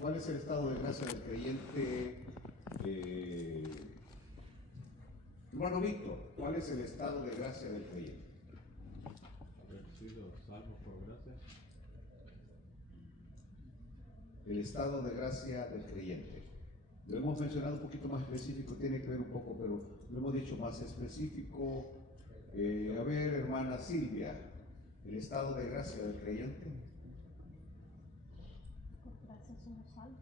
¿Cuál es el estado de gracia del creyente? Hermano Víctor, ¿cuál es el estado de gracia del creyente? Haber sido salvo por gracia. El estado de gracia del creyente. Lo hemos mencionado un poquito más específico, tiene que ver un poco, pero lo hemos dicho más específico. A ver, hermana Silvia, el estado de gracia del creyente. Por gracia somos salvos.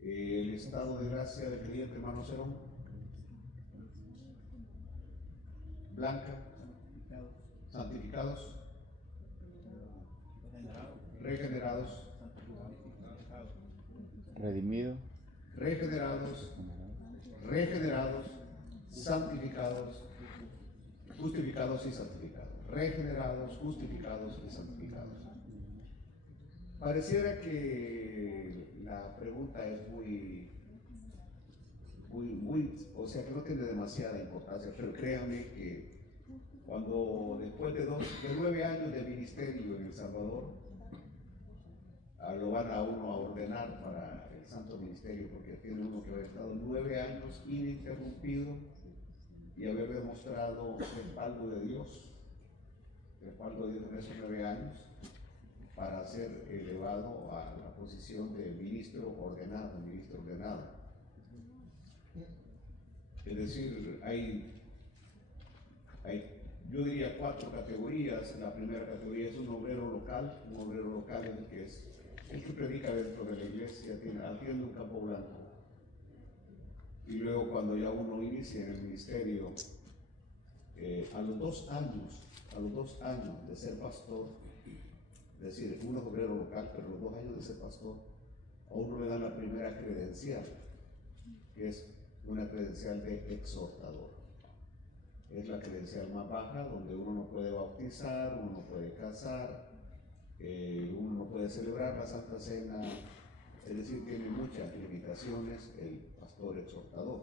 El estado de gracia del creyente, hermano Cerón. Blanca. Santificados. Regenerados. Redimido. Regenerados. Regenerados. Santificados. Justificados y santificados. Regenerados, justificados y santificados. Pareciera que la pregunta es muy, o sea, que no tiene demasiada importancia, pero créanme que cuando después de 9 años de ministerio en El Salvador, lo van a uno a ordenar para el santo ministerio, porque tiene uno que haber estado 9 años ininterrumpido y haber demostrado respaldo de Dios en esos 9 años, para ser elevado a la posición de ministro ordenado. Es decir, yo diría 4 categorías. La primera categoría es un obrero local. Un obrero local es el que predica dentro de la iglesia, atiende un campo blanco. Y luego, cuando ya uno inicia en el ministerio, a los 2 años de ser pastor, es decir, uno es obrero local, pero los 2 años de ser pastor, a uno le dan la primera credencial, que es una credencial de exhortador. Es la credencial más baja, donde uno no puede bautizar, uno no puede casar, uno no puede celebrar la Santa Cena, es decir, tiene muchas limitaciones el pastor exhortador.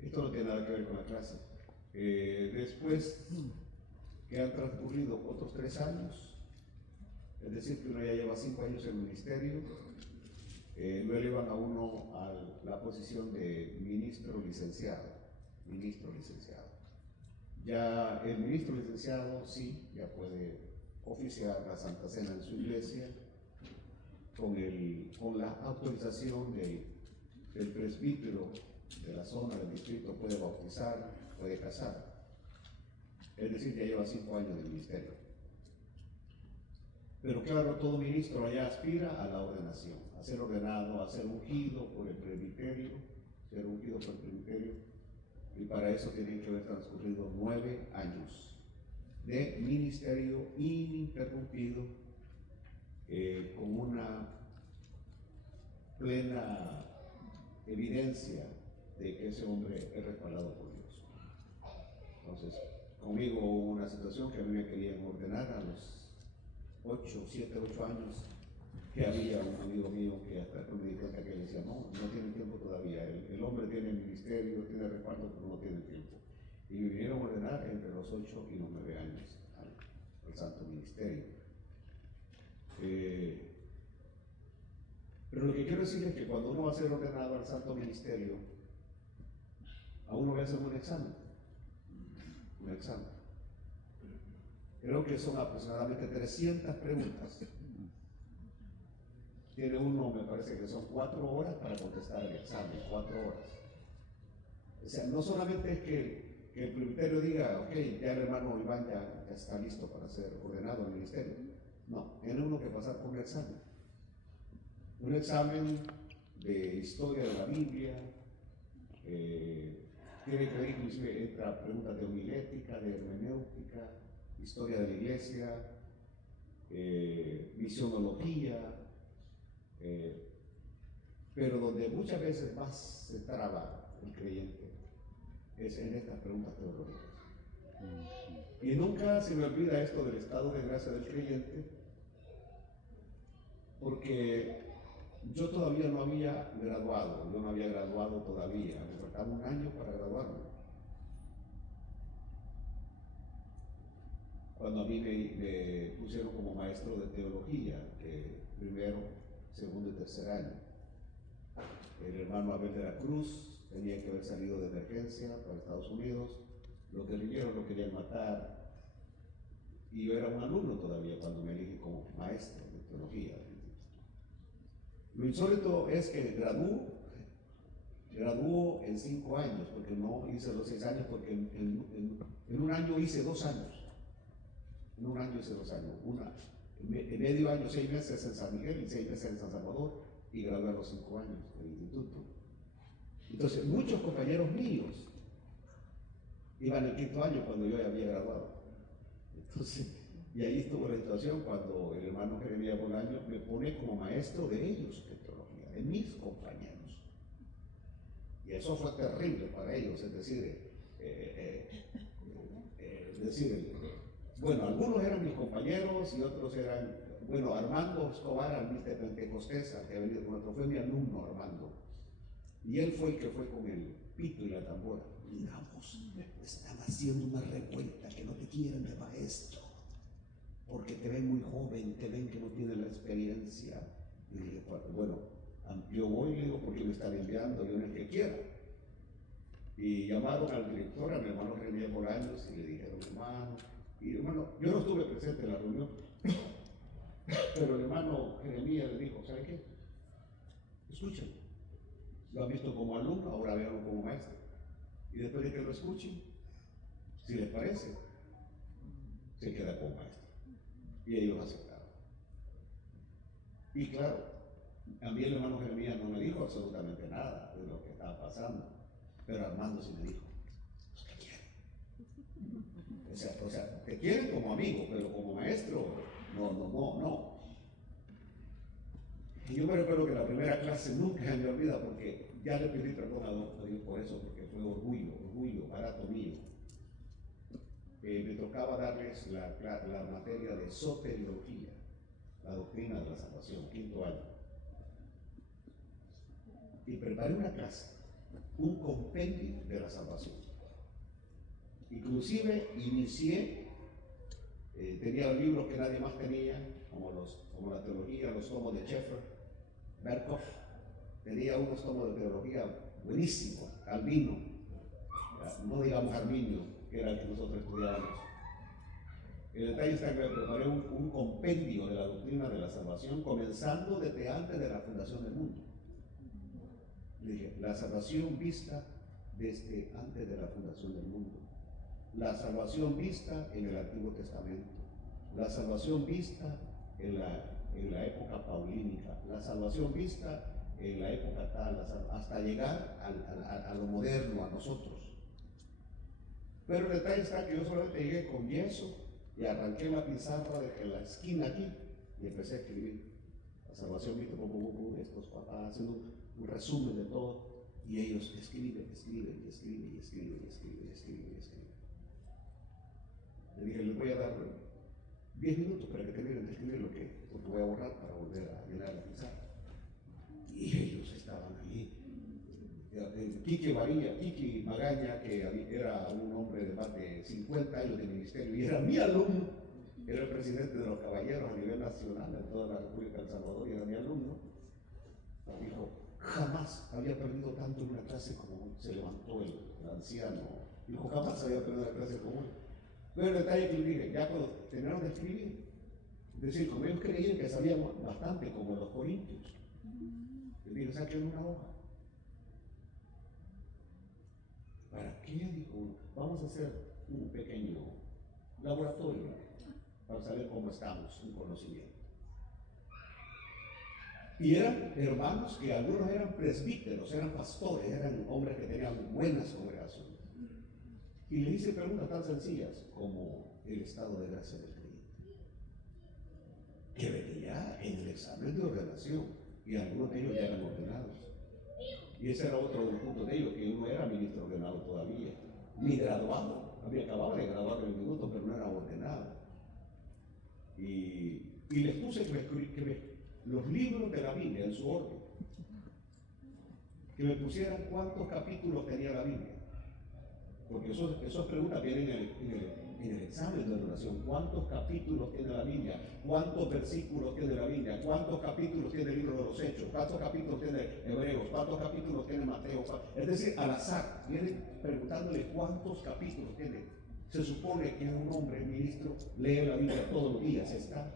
Esto no tiene nada que ver con la clase. Después que han transcurrido otros 3 años, es decir, que uno ya lleva 5 años en el ministerio, lo elevan a uno a la posición de ministro licenciado. Ya el ministro licenciado sí, ya puede oficiar la Santa Cena en su iglesia con la autorización del presbítero de la zona, del distrito, puede bautizar, puede casar. Es decir, ya lleva 5 años de ministerio. Pero claro, todo ministro allá aspira a la ordenación, a ser ordenado, a ser ungido por el presbiterio, y para eso tienen que haber transcurrido 9 años de ministerio ininterrumpido, con una plena evidencia de que ese hombre es respaldado por Dios. Entonces, conmigo hubo una situación que a mí me querían ordenar a los 7, 8 años, que había un amigo mío que hasta me di cuenta que decía, no tiene tiempo todavía, el hombre tiene ministerio, tiene respaldo, pero no tiene tiempo. Y me vinieron a ordenar entre los 8 y los 9 años al santo ministerio. Pero lo que quiero decir es que cuando uno va a ser ordenado al santo ministerio, a uno le hacen un examen. Creo que son aproximadamente 300 preguntas. Tiene uno, me parece que son 4 horas para contestar el examen, 4 horas. O sea, no solamente es que el presbiterio diga, ok, ya el hermano Iván ya está listo para ser ordenado al ministerio. No, tiene uno que pasar por un examen. Un examen de historia de la Biblia, tiene que ver, inclusive entra preguntas de homilética, de hermenéutica, historia de la iglesia, misionología, pero donde muchas veces más se traba el creyente es en estas preguntas teológicas. Y nunca se me olvida esto del estado de gracia del creyente, porque yo todavía no había graduado todavía, me faltaba 1 año para graduarme. Cuando a mí me pusieron como maestro de teología, que primero segundo y tercer año. El hermano Abel de la Cruz tenía que haber salido de emergencia para Estados Unidos. Los guerrilleros lo querían matar. Y yo era un alumno todavía cuando me elegí como maestro de teología. Lo insólito es que graduó en 5 años, porque no hice los 6 años, porque en un año hice 2 años. En un año hice 2 años. En medio año, 6 meses en San Miguel y 6 meses en San Salvador, y gradué a los 5 años del instituto. Entonces, muchos compañeros míos iban al 5.º año cuando yo ya había graduado. Entonces, y ahí estuvo la situación cuando el hermano Jeremías Bolaño me pone como maestro de ellos de teología, de mis compañeros. Y eso fue terrible para ellos, es decir, bueno, algunos eran mis compañeros y otros eran, bueno, Armando Escobar, al de Pentecostés, al que ha venido con nosotros, fue mi alumno Armando. Y él fue el que fue con el pito y la tambora. Digamos, están haciendo una revuelta que no te quieren de maestro, porque te ven muy joven, te ven que no tienes la experiencia. Y dije, bueno, yo voy y le digo, porque me están enviando, yo en el que quiera. Y llamaron al director, a mi hermano Jeremías Bolaños, y le dijeron, hermano, y hermano, yo no estuve presente en la reunión, pero el hermano Jeremías le dijo, ¿sabe qué? Escuchen, lo han visto como alumno, ahora véanlo como maestro. Y después de que lo escuchen, si les parece, se queda como maestro. Y ellos aceptaron. Y claro, a mí el hermano Jeremías no me dijo absolutamente nada de lo que estaba pasando, pero Armando sí me dijo, te quieren. O sea, te quieren como amigo, pero como maestro, no. Y yo me recuerdo que la primera clase nunca me olvida, porque ya le pedí perdón a Dios por eso, porque fue orgullo, barato mío. Me tocaba darles la materia de soteriología, la doctrina de la salvación, 5.º año. Y preparé una clase, un compendio de la salvación. Inclusive inicié, tenía libros que nadie más tenía, como la teología, los tomos de Schaeffer, Berkhoff, tenía unos tomos de teología buenísimos, Calvino, no digamos Arminio, que era el que nosotros estudiábamos. El detalle está que preparé un compendio de la doctrina de la salvación, comenzando desde antes de la fundación del mundo. Le dije, la salvación vista desde antes de la fundación del mundo. La salvación vista en el Antiguo Testamento. La salvación vista en la época paulínica. La salvación vista en la época tal, hasta llegar a lo moderno, a nosotros. Pero el detalle está que yo solamente llegué con yeso y arranqué la pizarra en la esquina aquí y empecé a escribir. La salvación vista, estos papás haciendo un resumen de todo, y ellos escriben. Le dije, les voy a dar 10 minutos para que terminen de escribir porque voy a borrar para volver a llenar la pizarra. Y ellos estaban allí. Kiki Magaña, que era un hombre de más de 50 años de ministerio y era mi alumno, era el presidente de los caballeros a nivel nacional en toda la República de El Salvador y era mi alumno, dijo, jamás había perdido tanto en una clase como hoy. Se levantó el anciano, dijo, jamás había perdido una clase como hoy. Pero el detalle que le dije, ya cuando terminaron de escribir, es decir, como ellos creían que sabían bastante, como los corintios, les dije, saquen una hoja. ¿Para qué? Dijo, vamos a hacer un pequeño laboratorio para saber cómo estamos en conocimiento. Y eran hermanos que algunos eran presbíteros, eran pastores, eran hombres que tenían buenas congregaciones. Y le hice preguntas tan sencillas como el estado de gracia del creyente, que venía en el examen de ordenación, y algunos de ellos ya eran ordenados. Y ese era otro punto de ellos, que uno era ministro ordenado todavía, ni graduado, acababa de graduar en el minuto, pero no era ordenado. Y les puse que los libros de la Biblia en su orden, que me pusieran cuántos capítulos tenía la Biblia, porque esas preguntas vienen en el examen de la oración. ¿Cuántos capítulos tiene la Biblia? ¿Cuántos versículos tiene la Biblia? ¿Cuántos capítulos tiene el libro de los Hechos? ¿Cuántos capítulos tiene Hebreos? ¿Cuántos capítulos tiene Mateo? Es decir, al azar, vienen preguntándole cuántos capítulos tiene. Se supone que un hombre ministro lee la Biblia todos los días, está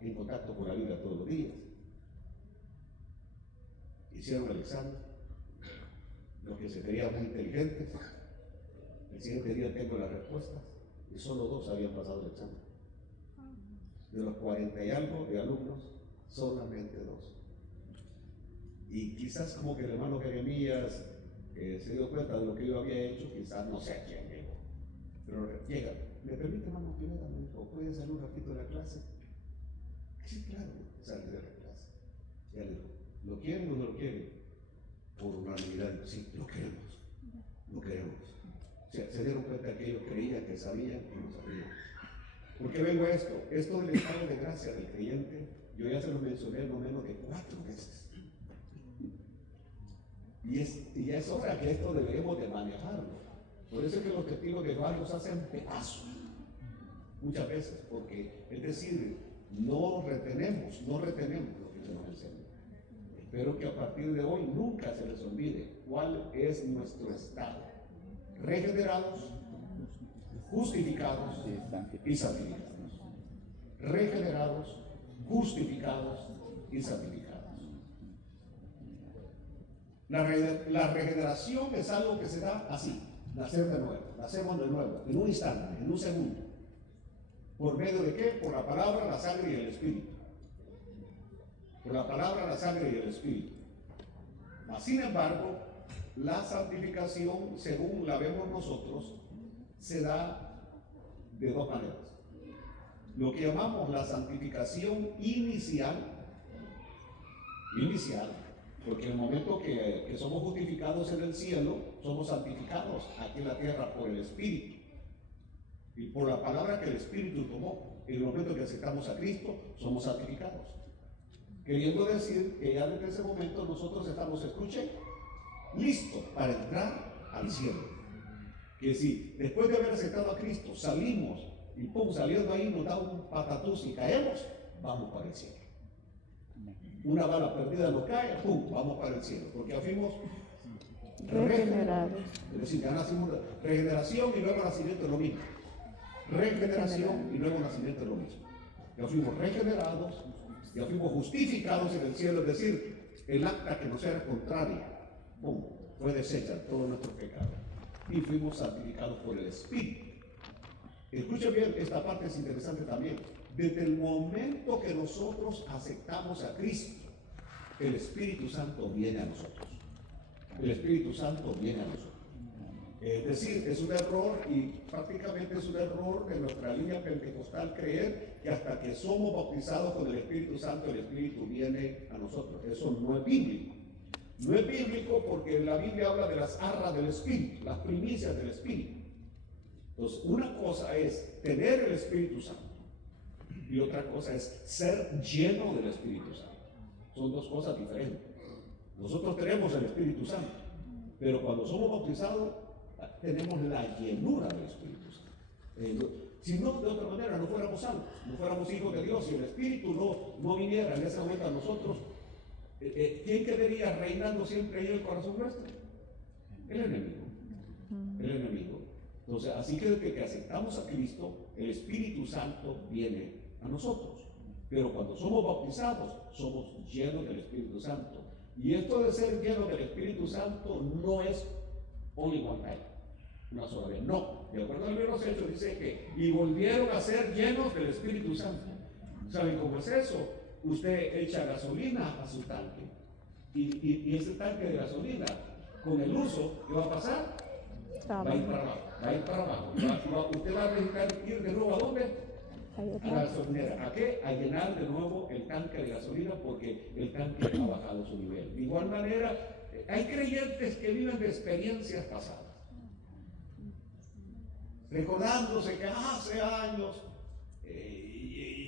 en contacto con la Biblia todos los días. Hicieron el examen, los que se creían muy inteligentes. El siguiente día tengo las respuestas y solo 2 habían pasado el examen. De los 40 y algo de alumnos, solamente 2. Y quizás como que el hermano Jeremías se dio cuenta de lo que yo había hecho, quizás no sé a quién llegó. Pero llega, ¿me permite, hermano Pineda? Me dijo, ¿puede salir un ratito de la clase? Sí, claro, salí de la clase. Ya le dijo, ¿lo quieren o no lo quieren? Por unanimidad, sí, lo queremos. Lo queremos. O sea, se dieron cuenta que ellos creían que sabían y no sabían. ¿Por qué vengo a esto? Esto del estado de gracia del creyente, yo ya se lo mencioné no menos de 4 veces. Y ya es hora que esto debemos de manejarlo. Por eso es que los testigos de Jehová los hacen pedazos muchas veces, porque es decir, no retenemos lo que se nos enseña. Espero que a partir de hoy nunca se les olvide cuál es nuestro estado: regenerados, justificados y santificados. Regenerados, justificados y santificados. La regeneración es algo que se da así, nacer de nuevo, nacemos de nuevo, en un instante, en un segundo. ¿Por medio de qué? Por la palabra, la sangre y el espíritu. Por la palabra, la sangre y el espíritu. Mas, sin embargo, la santificación, según la vemos nosotros, se da de 2 maneras. Lo que llamamos la santificación inicial, porque en el momento que somos justificados en el cielo, somos santificados aquí en la tierra por el Espíritu y por la palabra que el Espíritu tomó. En el momento que aceptamos a Cristo, somos santificados. Queriendo decir que ya desde ese momento nosotros estamos, escuchen, listos para entrar al cielo. Que si después de haber aceptado a Cristo salimos y pum, saliendo ahí nos da un patatús y caemos, vamos para el cielo. Una bala perdida nos cae, pum, vamos para el cielo, porque ya fuimos regenerados. Es decir, ya nacimos, regeneración y nuevo nacimiento es lo mismo. Regeneración y nuevo nacimiento es lo mismo. Ya fuimos regenerados, ya fuimos justificados en el cielo, es decir, el acta que nos era contraria, pum, fue deshecha todo nuestro pecado. Y fuimos santificados por el Espíritu. Escuchen bien, esta parte es interesante también. Desde el momento que nosotros aceptamos a Cristo, el Espíritu Santo viene a nosotros. El Espíritu Santo viene a nosotros. Es decir, es un error, y prácticamente es un error de nuestra línea pentecostal creer que hasta que somos bautizados con el Espíritu Santo, el Espíritu viene a nosotros. Eso no es bíblico. No es bíblico porque la Biblia habla de las arras del Espíritu, las primicias del Espíritu. Entonces, una cosa es tener el Espíritu Santo y otra cosa es ser lleno del Espíritu Santo. Son 2 cosas diferentes. Nosotros tenemos el Espíritu Santo, pero cuando somos bautizados tenemos la llenura del Espíritu Santo. Si no, de otra manera no fuéramos salvos, no fuéramos hijos de Dios. Si el Espíritu no viniera en ese momento a nosotros, ¿quién quedaría reinando siempre ahí en el corazón nuestro? El enemigo. El enemigo. Entonces, así que desde que aceptamos a Cristo, el Espíritu Santo viene a nosotros. Pero cuando somos bautizados, somos llenos del Espíritu Santo. Y esto de ser llenos del Espíritu Santo no es only one time, una sola vez. No, de acuerdo al libro de los Hechos dice que y volvieron a ser llenos del Espíritu Santo. ¿Saben cómo es eso? Usted echa gasolina a su tanque y ese tanque de gasolina, con el uso, ¿qué va a pasar? Va a ir para abajo, va a ir para abajo. Usted va a necesitar ir de nuevo ¿a dónde? A la gasolinera. ¿A qué? A llenar de nuevo el tanque de gasolina porque el tanque ha bajado su nivel. De igual manera, hay creyentes que viven de experiencias pasadas, recordándose que hace años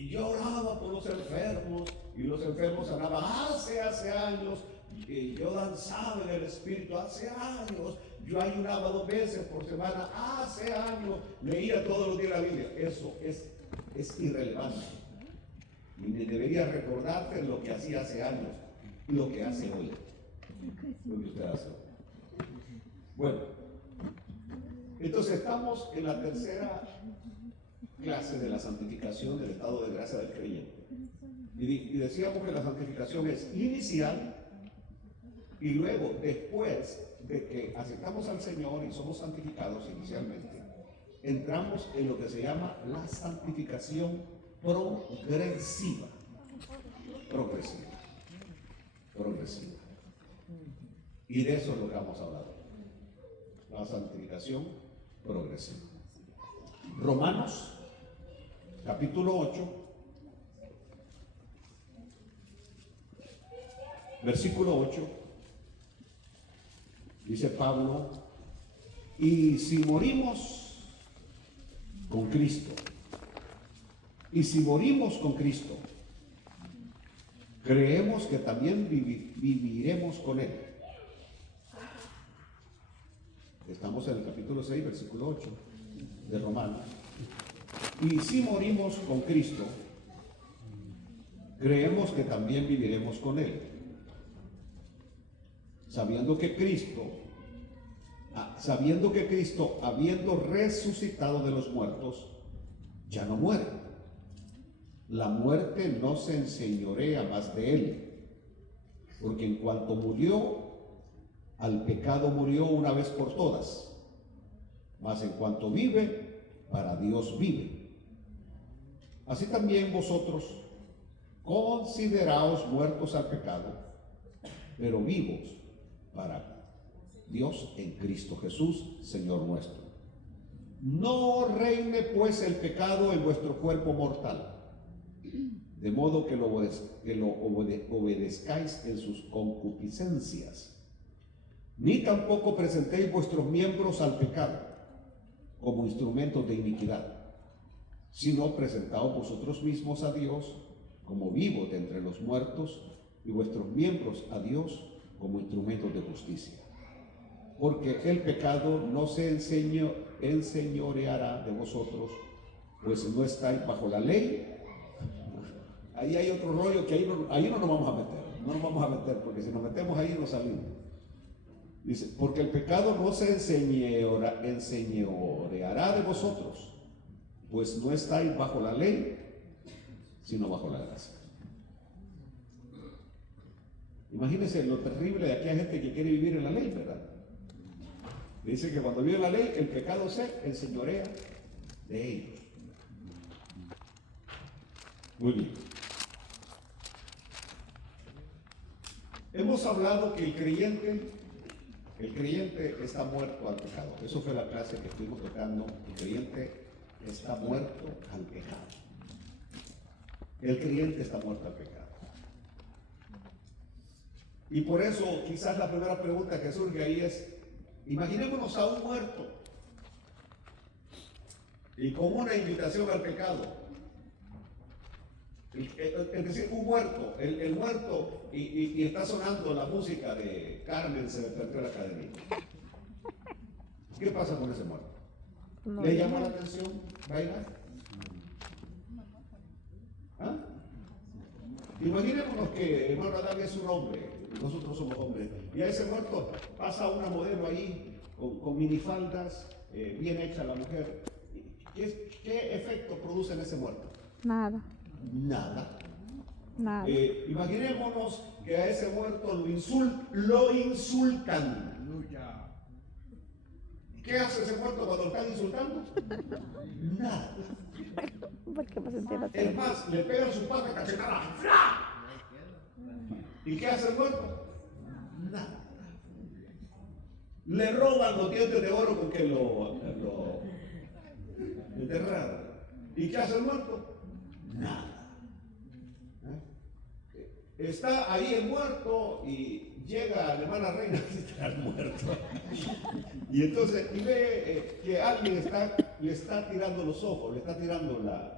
yo oraba por los enfermos y los enfermos sanaban. Hace años yo danzaba en el Espíritu, hace años Yo ayunaba 2 veces por semana, hace años, leía todos los días la Biblia. Eso es irrelevante. Y debería recordarte lo que hacía hace años y lo que hace hoy. Lo que usted hace hoy. Bueno, entonces estamos en la tercera clase de la santificación del estado de gracia del creyente. Y decíamos que la santificación es inicial y luego, después de que aceptamos al Señor y somos santificados inicialmente, entramos en lo que se llama la santificación progresiva. Progresiva. Progresiva. Y de eso es lo que vamos a hablar hoy. La santificación progresiva. Romanos, capítulo 8, versículo 8, dice Pablo, y si morimos con Cristo, creemos que también viviremos con Él. Estamos en el capítulo 6, versículo 8 de Romanos. Y si morimos con Cristo, creemos que también viviremos con Él. Sabiendo que Cristo, habiendo resucitado de los muertos, ya no muere. La muerte no se enseñorea más de Él, porque en cuanto murió, al pecado murió una vez por todas, mas en cuanto vive, para Dios vive. Así también vosotros, consideraos muertos al pecado, pero vivos para Dios en Cristo Jesús, Señor nuestro. No reine pues el pecado en vuestro cuerpo mortal, de modo que lo obedezcáis en sus concupiscencias, ni tampoco presentéis vuestros miembros al pecado como instrumentos de iniquidad, sino presentaos vosotros mismos a Dios como vivos de entre los muertos, y vuestros miembros a Dios como instrumentos de justicia. Porque el pecado no se enseñoreará de vosotros, pues no estáis bajo la ley. Ahí hay otro rollo que ahí no nos vamos a meter. No nos vamos a meter, porque si nos metemos ahí no salimos. Dice, porque el pecado no se enseñoreará de vosotros, pues no estáis bajo la ley, sino bajo la gracia. Imagínense lo terrible de aquella gente que quiere vivir en la ley, ¿verdad? Dice que cuando vive la ley, el pecado se enseñorea de ellos. Muy bien. Hemos hablado que el creyente está muerto al pecado. Eso fue la clase que estuvimos tocando. El creyente está muerto al pecado. El creyente está muerto al pecado. Y por eso quizás la primera pregunta que surge ahí es, imaginémonos a un muerto y con una invitación al pecado. Es decir, un muerto, el muerto, y está sonando la música de Carmen se me perdió la cadenita. ¿Qué pasa con ese muerto? No, ¿Le llama la atención bailar? ¿Ah? Imaginémonos que hermano Adán es un hombre, nosotros somos hombres, y a ese muerto pasa una modelo ahí con minifaldas, bien hecha la mujer. ¿Qué efecto produce en ese muerto? Nada. Nada. Nada. Imaginémonos que a ese muerto lo insultan. ¿Qué hace ese muerto cuando lo están insultando? Nada. ¿Por qué me sentí así? Es más, le pegan su pata cachetada. ¡Fra! ¿Y qué hace el muerto? Nada. Le roban los dientes de oro con que lo enterraron. ¿Y qué hace el muerto? Nada. Está ahí el muerto y llega la hermana Reina a visitar al muerto. Y entonces ve que alguien le está tirando los ojos, le está tirando la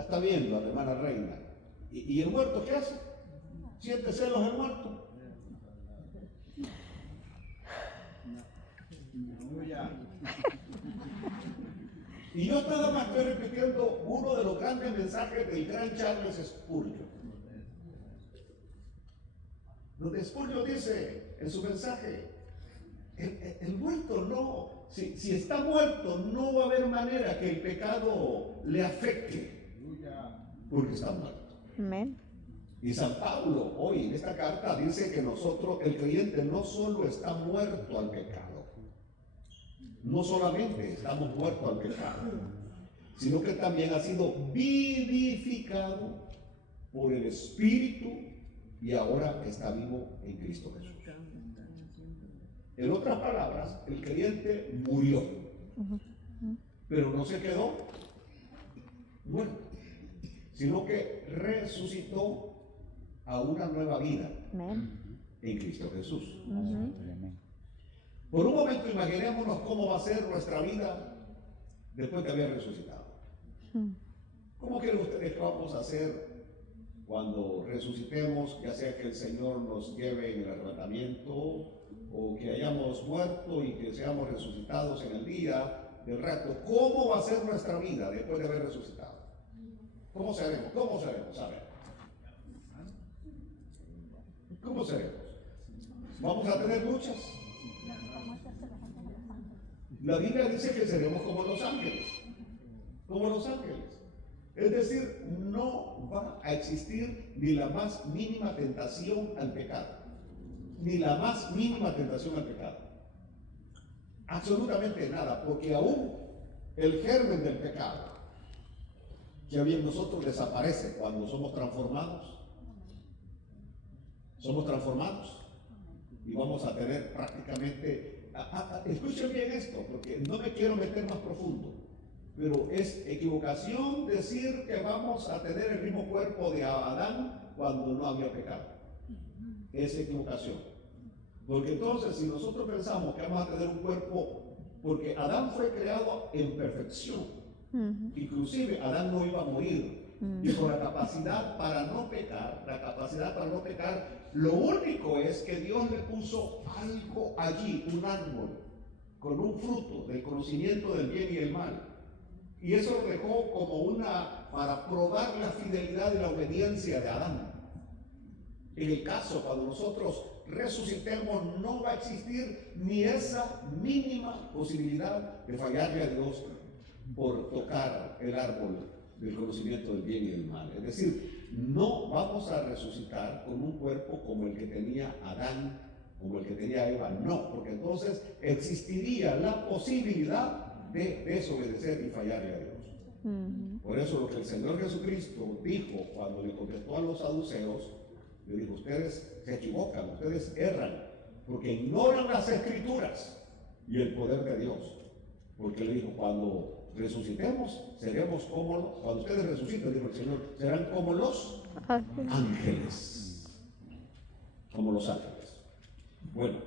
está viendo a la hermana Reina. ¿Y el muerto qué hace? ¿Siente celos el muerto? Y yo nada más estoy repitiendo uno de los grandes mensajes del gran Charles Spurgeon. Donde Spurgeon dice en su mensaje, el muerto no, si está muerto no va a haber manera que el pecado le afecte, porque está muerto. Amén. Y San Pablo hoy en esta carta dice que nosotros, el creyente, no solo está muerto al pecado, no solamente estamos muertos al pecado, sino que también ha sido vivificado por el Espíritu y ahora está vivo en Cristo Jesús. En otras palabras, el creyente murió, pero no se quedó muerto, sino que resucitó a una nueva vida Amén. en Cristo Jesús. Ujú. Por un momento imaginémonos cómo va a ser nuestra vida después de haber resucitado. ¿Cómo creen ustedes que vamos a hacer cuando resucitemos, ya sea que el Señor nos lleve en el arrebatamiento o que hayamos muerto y que seamos resucitados en el día del rapto? ¿Cómo va a ser nuestra vida después de haber resucitado? ¿Cómo seremos? ¿Cómo seremos? A ver. ¿Cómo seremos? ¿Vamos a tener luchas? La Biblia dice que seremos como los ángeles. Como los ángeles. Es decir, no va a existir ni la más mínima tentación al pecado. Ni la más mínima tentación al pecado. Absolutamente nada, porque aún el germen del pecado, ya bien nosotros, desaparece cuando somos transformados. Somos transformados y vamos a tener prácticamente, escuchen bien esto, porque no me quiero meter más profundo, pero es equivocación decir que vamos a tener el mismo cuerpo de Adán cuando no había pecado. Es equivocación. Porque entonces, si nosotros pensamos que vamos a tener un cuerpo, porque Adán fue creado en perfección, inclusive Adán no iba a morir, y con la capacidad para no pecar, lo único es que Dios le puso algo allí, un árbol, con un fruto del conocimiento del bien y el mal. Y eso lo dejó como para probar la fidelidad y la obediencia de Adán. En el caso, cuando nosotros resucitemos, no va a existir ni esa mínima posibilidad de fallarle a Dios por tocar el árbol del conocimiento del bien y del mal. Es decir, no vamos a resucitar con un cuerpo como el que tenía Adán, como el que tenía Eva, no, porque entonces existiría la posibilidad de desobedecer y fallarle a Dios. Por eso lo que el Señor Jesucristo dijo cuando le contestó a los saduceos, le dijo: ustedes se equivocan, ustedes erran, porque ignoran las Escrituras y el poder de Dios. Porque le dijo: cuando resucitemos, seremos como, cuando ustedes resuciten, dijo el Señor, serán como los ángeles. Como los ángeles. Bueno,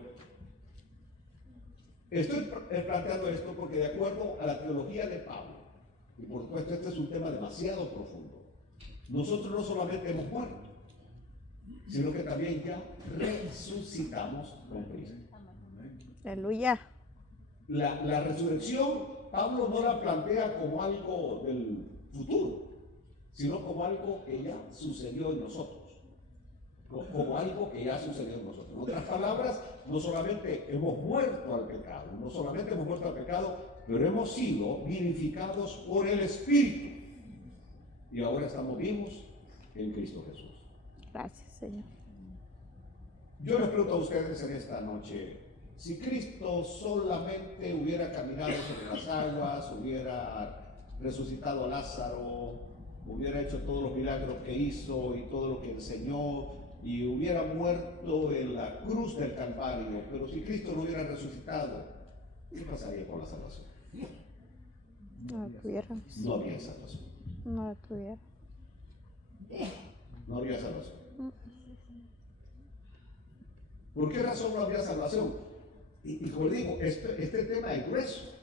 estoy planteando esto porque, de acuerdo a la teología de Pablo, y por supuesto este es un tema demasiado profundo, nosotros no solamente hemos muerto, sino que también ya resucitamos con Cristo. Aleluya. La resurrección, Pablo no la plantea como algo del futuro, sino como algo que ya sucedió en nosotros. Como algo que ya sucedió en nosotros. En otras palabras, no solamente hemos muerto al pecado, pero hemos sido vivificados por el Espíritu. Y ahora estamos vivos en Cristo Jesús. Gracias, Señor. Yo les pregunto a ustedes en esta noche, si Cristo solamente hubiera caminado sobre las aguas, hubiera resucitado a Lázaro, hubiera hecho todos los milagros que hizo y todo lo que enseñó, y hubiera muerto en la cruz del Calvario, pero si Cristo no hubiera resucitado, ¿qué pasaría con la salvación? No la tuviera. No habría salvación. No la tuviera. No habría salvación. ¿Por qué razón no habría salvación? Y como digo, este tema es grueso,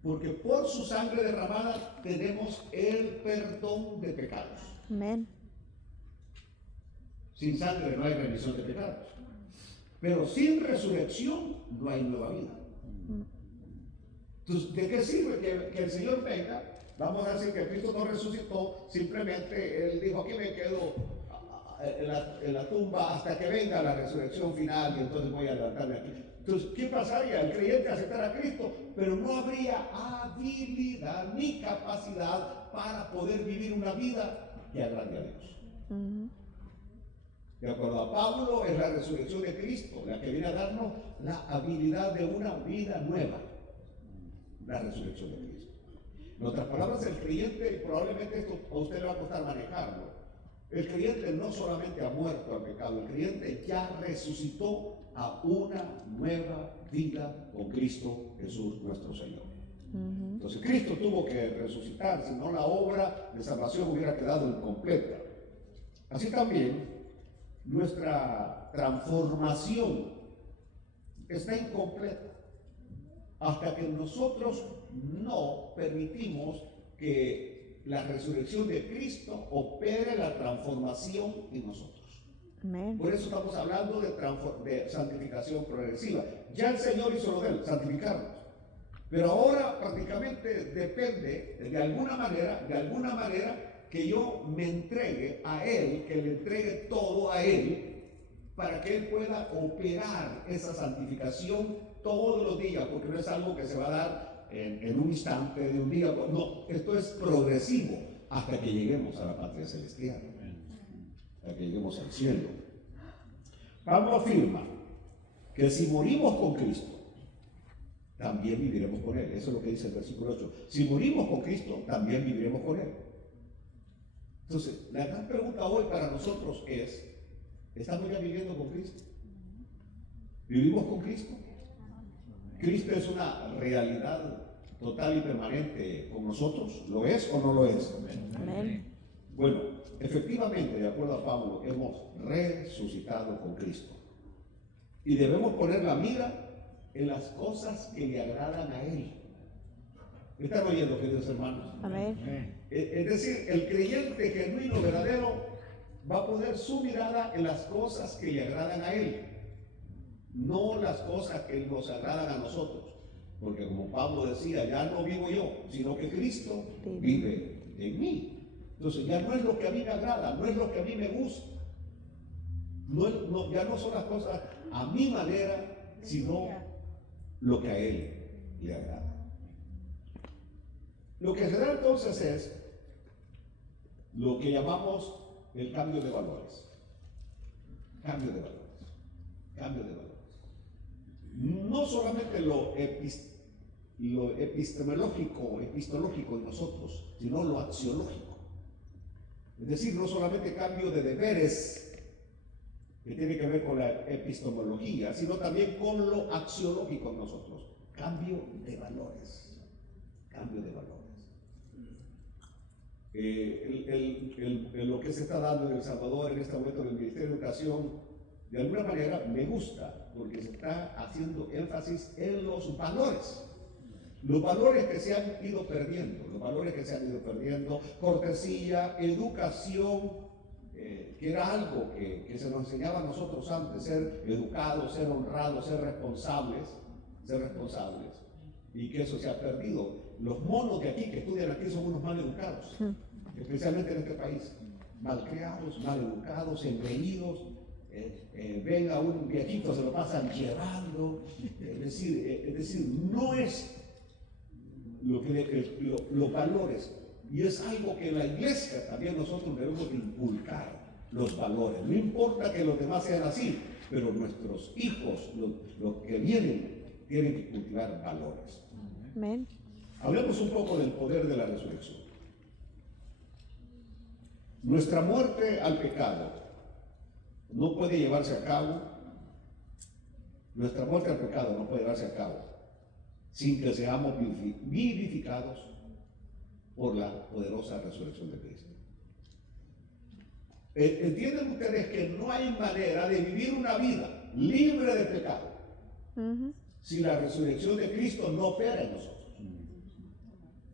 porque por su sangre derramada tenemos el perdón de pecados. Amén. Sin sangre no hay remisión de pecados. Pero sin resurrección no hay nueva vida. Entonces, ¿de qué sirve que el Señor venga? Vamos a decir que Cristo no resucitó, simplemente Él dijo, aquí me quedo en la tumba hasta que venga la resurrección final y entonces voy a levantarme aquí. Entonces, ¿qué pasaría? El creyente aceptará a Cristo, pero no habría habilidad ni capacidad para poder vivir una vida que agrade a Dios. De acuerdo a Pablo, es la resurrección de Cristo la que viene a darnos la habilidad de una vida nueva. La resurrección de Cristo. En otras palabras, el creyente, y probablemente esto a usted le va a costar manejarlo, el creyente no solamente ha muerto al pecado, el creyente ya resucitó a una nueva vida con Cristo Jesús nuestro Señor. Entonces Cristo tuvo que resucitar, si no la obra de salvación hubiera quedado incompleta. Así también nuestra transformación está incompleta hasta que nosotros no permitimos que la resurrección de Cristo opere la transformación en nosotros. Amén. Por eso estamos hablando de santificación progresiva. Ya el Señor hizo lo de él, santificarnos. Pero ahora prácticamente depende de alguna manera que yo me entregue a Él, que le entregue todo a Él, para que Él pueda operar esa santificación todos los días, porque no es algo que se va a dar en un instante de un día. No, esto es progresivo hasta que lleguemos a la patria celestial, hasta que lleguemos al cielo. Pablo afirma que si morimos con Cristo, también viviremos con Él. Eso es lo que dice el versículo 8. Si morimos con Cristo, también viviremos con Él. Entonces, la gran pregunta hoy para nosotros es, ¿estamos ya viviendo con Cristo? ¿Vivimos con Cristo? ¿Cristo es una realidad total y permanente con nosotros? ¿Lo es o no lo es? Amén. Bueno, efectivamente, de acuerdo a Pablo, hemos resucitado con Cristo. Y debemos poner la mira en las cosas que le agradan a Él. ¿Me están oyendo, queridos hermanos? Amén. Es decir, el creyente genuino, verdadero, va a poner su mirada en las cosas que le agradan a Él, no las cosas que nos agradan a nosotros. Porque como Pablo decía, ya no vivo yo, sino que Cristo vive en mí. Entonces ya no es lo que a mí me agrada, no es lo que a mí me gusta. Ya no son las cosas a mi manera, sino lo que a Él le agrada. Lo que se da entonces es lo que llamamos el cambio de valores. Cambio de valores. Cambio de valores. No solamente lo epistemológico en nosotros, sino lo axiológico. Es decir, no solamente cambio de deberes, que tiene que ver con la epistemología, sino también con lo axiológico en nosotros. Cambio de valores. Cambio de valores. Lo que se está dando en El Salvador en este momento en el Ministerio de Educación, de alguna manera me gusta, porque se está haciendo énfasis en los valores que se han ido perdiendo, cortesía, educación, que era algo que se nos enseñaba a nosotros antes, ser educados, ser honrados, ser responsables, y que eso se ha perdido. Los monos de aquí que estudian aquí son unos mal educados, especialmente en este país, mal criados, mal educados, engreídos. Ven a un viejito, se lo pasan llevando, es decir, no es los valores, y es algo que en la iglesia también nosotros debemos inculcar, los valores. No importa que los demás sean así, pero nuestros hijos, los que vienen, tienen que cultivar valores. Amén. Hablemos un poco del poder de la resurrección. Nuestra muerte al pecado no puede llevarse a cabo, nuestra muerte al pecado no puede llevarse a cabo sin que seamos vivificados por la poderosa resurrección de Cristo. ¿Entienden ustedes que no hay manera de vivir una vida libre de pecado si la resurrección de Cristo no opera en nosotros?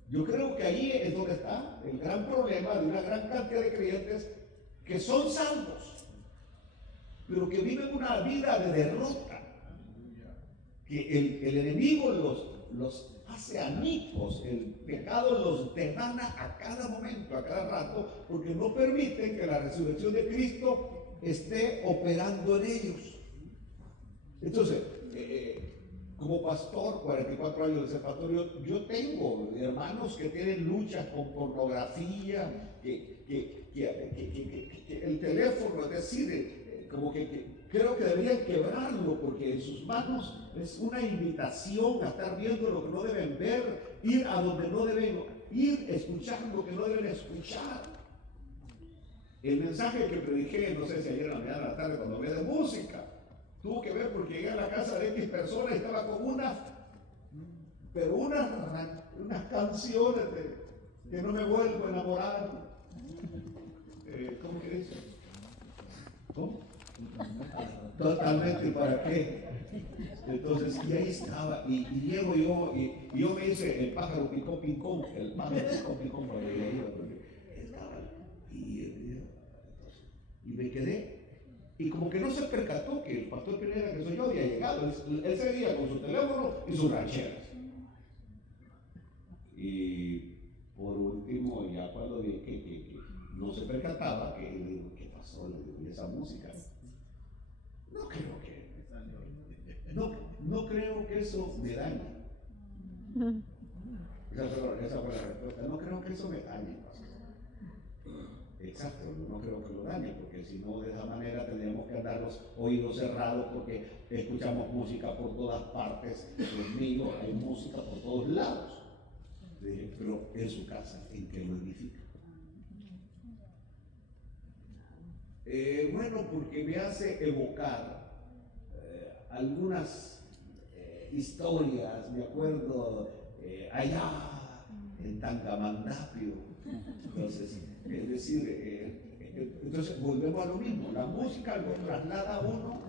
Yo creo que ahí es donde está el gran problema de una gran cantidad de creyentes que son salvos, pero que viven una vida de derrota, que el enemigo los hace anicos, el pecado los demana a cada momento, a cada rato, porque no permiten que la resurrección de Cristo esté operando en ellos. Entonces, como pastor, 44 años de ser pastor, yo tengo hermanos que tienen luchas con pornografía, que el teléfono, es decir, como que creo que deberían quebrarlo, porque en sus manos es una invitación a estar viendo lo que no deben ver, ir a donde no deben ir, escuchar lo que no deben escuchar. El mensaje que prediqué, no sé si ayer en la mañana o en la tarde, cuando hablé de música, tuvo que ver porque llegué a la casa de X personas y estaba con unas canciones que no me vuelvo a enamorar. ¿Cómo que dice? ¿Cómo? Totalmente, ¿para qué? Entonces, y ahí estaba, y llego yo, y yo me hice el pájaro picó picón, el pájaro picó picón para que iba, porque estaba, y me quedé, y como que no se percató que el pastor Pineda, que soy yo, había llegado. Él seguía con su teléfono y sus rancheras. Y por último, ya cuando vi que no se percataba, que le digo, ¿qué pasó? Le digo, ¿y esa música? No creo que eso me dañe. Esa fue la respuesta. No creo que eso me dañe, pastor. Exacto, no creo que lo dañe, porque si no, de esa manera tendríamos que andar los oídos cerrados, porque escuchamos música por todas partes. Dios mío, hay música por todos lados. Pero en su casa, ¿en qué lo edifica? Bueno, porque me hace evocar algunas historias. Me acuerdo allá en Tangamandapio. Entonces, es decir, entonces volvemos a lo mismo. La música lo traslada a uno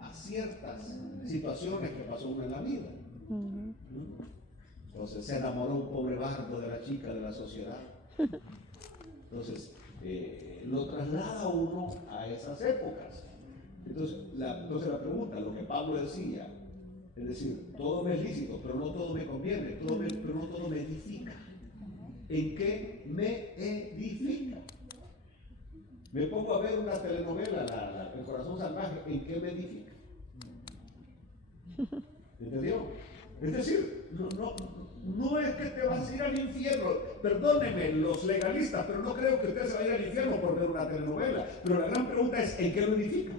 a ciertas situaciones que pasó uno en la vida. Entonces se enamoró un pobre bardo de la chica de la sociedad. Entonces lo traslada a uno a esas épocas. Entonces la pregunta, lo que Pablo decía, es decir, todo me es lícito, pero no todo me conviene, pero no todo me edifica. ¿En qué me edifica? Me pongo a ver una telenovela, El Corazón Salvaje, ¿en qué me edifica? ¿Entendió? Es decir, no es que te vas a ir al infierno. Perdónenme los legalistas, pero no creo que usted se vaya al infierno por ver una telenovela. Pero la gran pregunta es, ¿en qué lo edifica?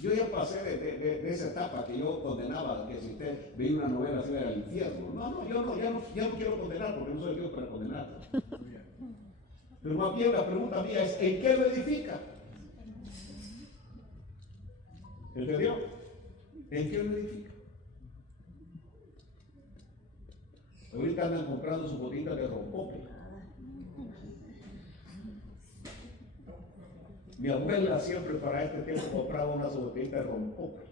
Yo ya pasé de esa etapa que yo condenaba, que si usted veía una novela así era el infierno. Ya no quiero condenar, porque no soy Dios para condenar. Pero más bien la pregunta mía es, ¿en qué lo edifica? ¿Entendió? ¿En qué lo edifica? Ahorita andan comprando su botita de rompope. Mi abuela siempre para este tiempo compraba una botita de rompope.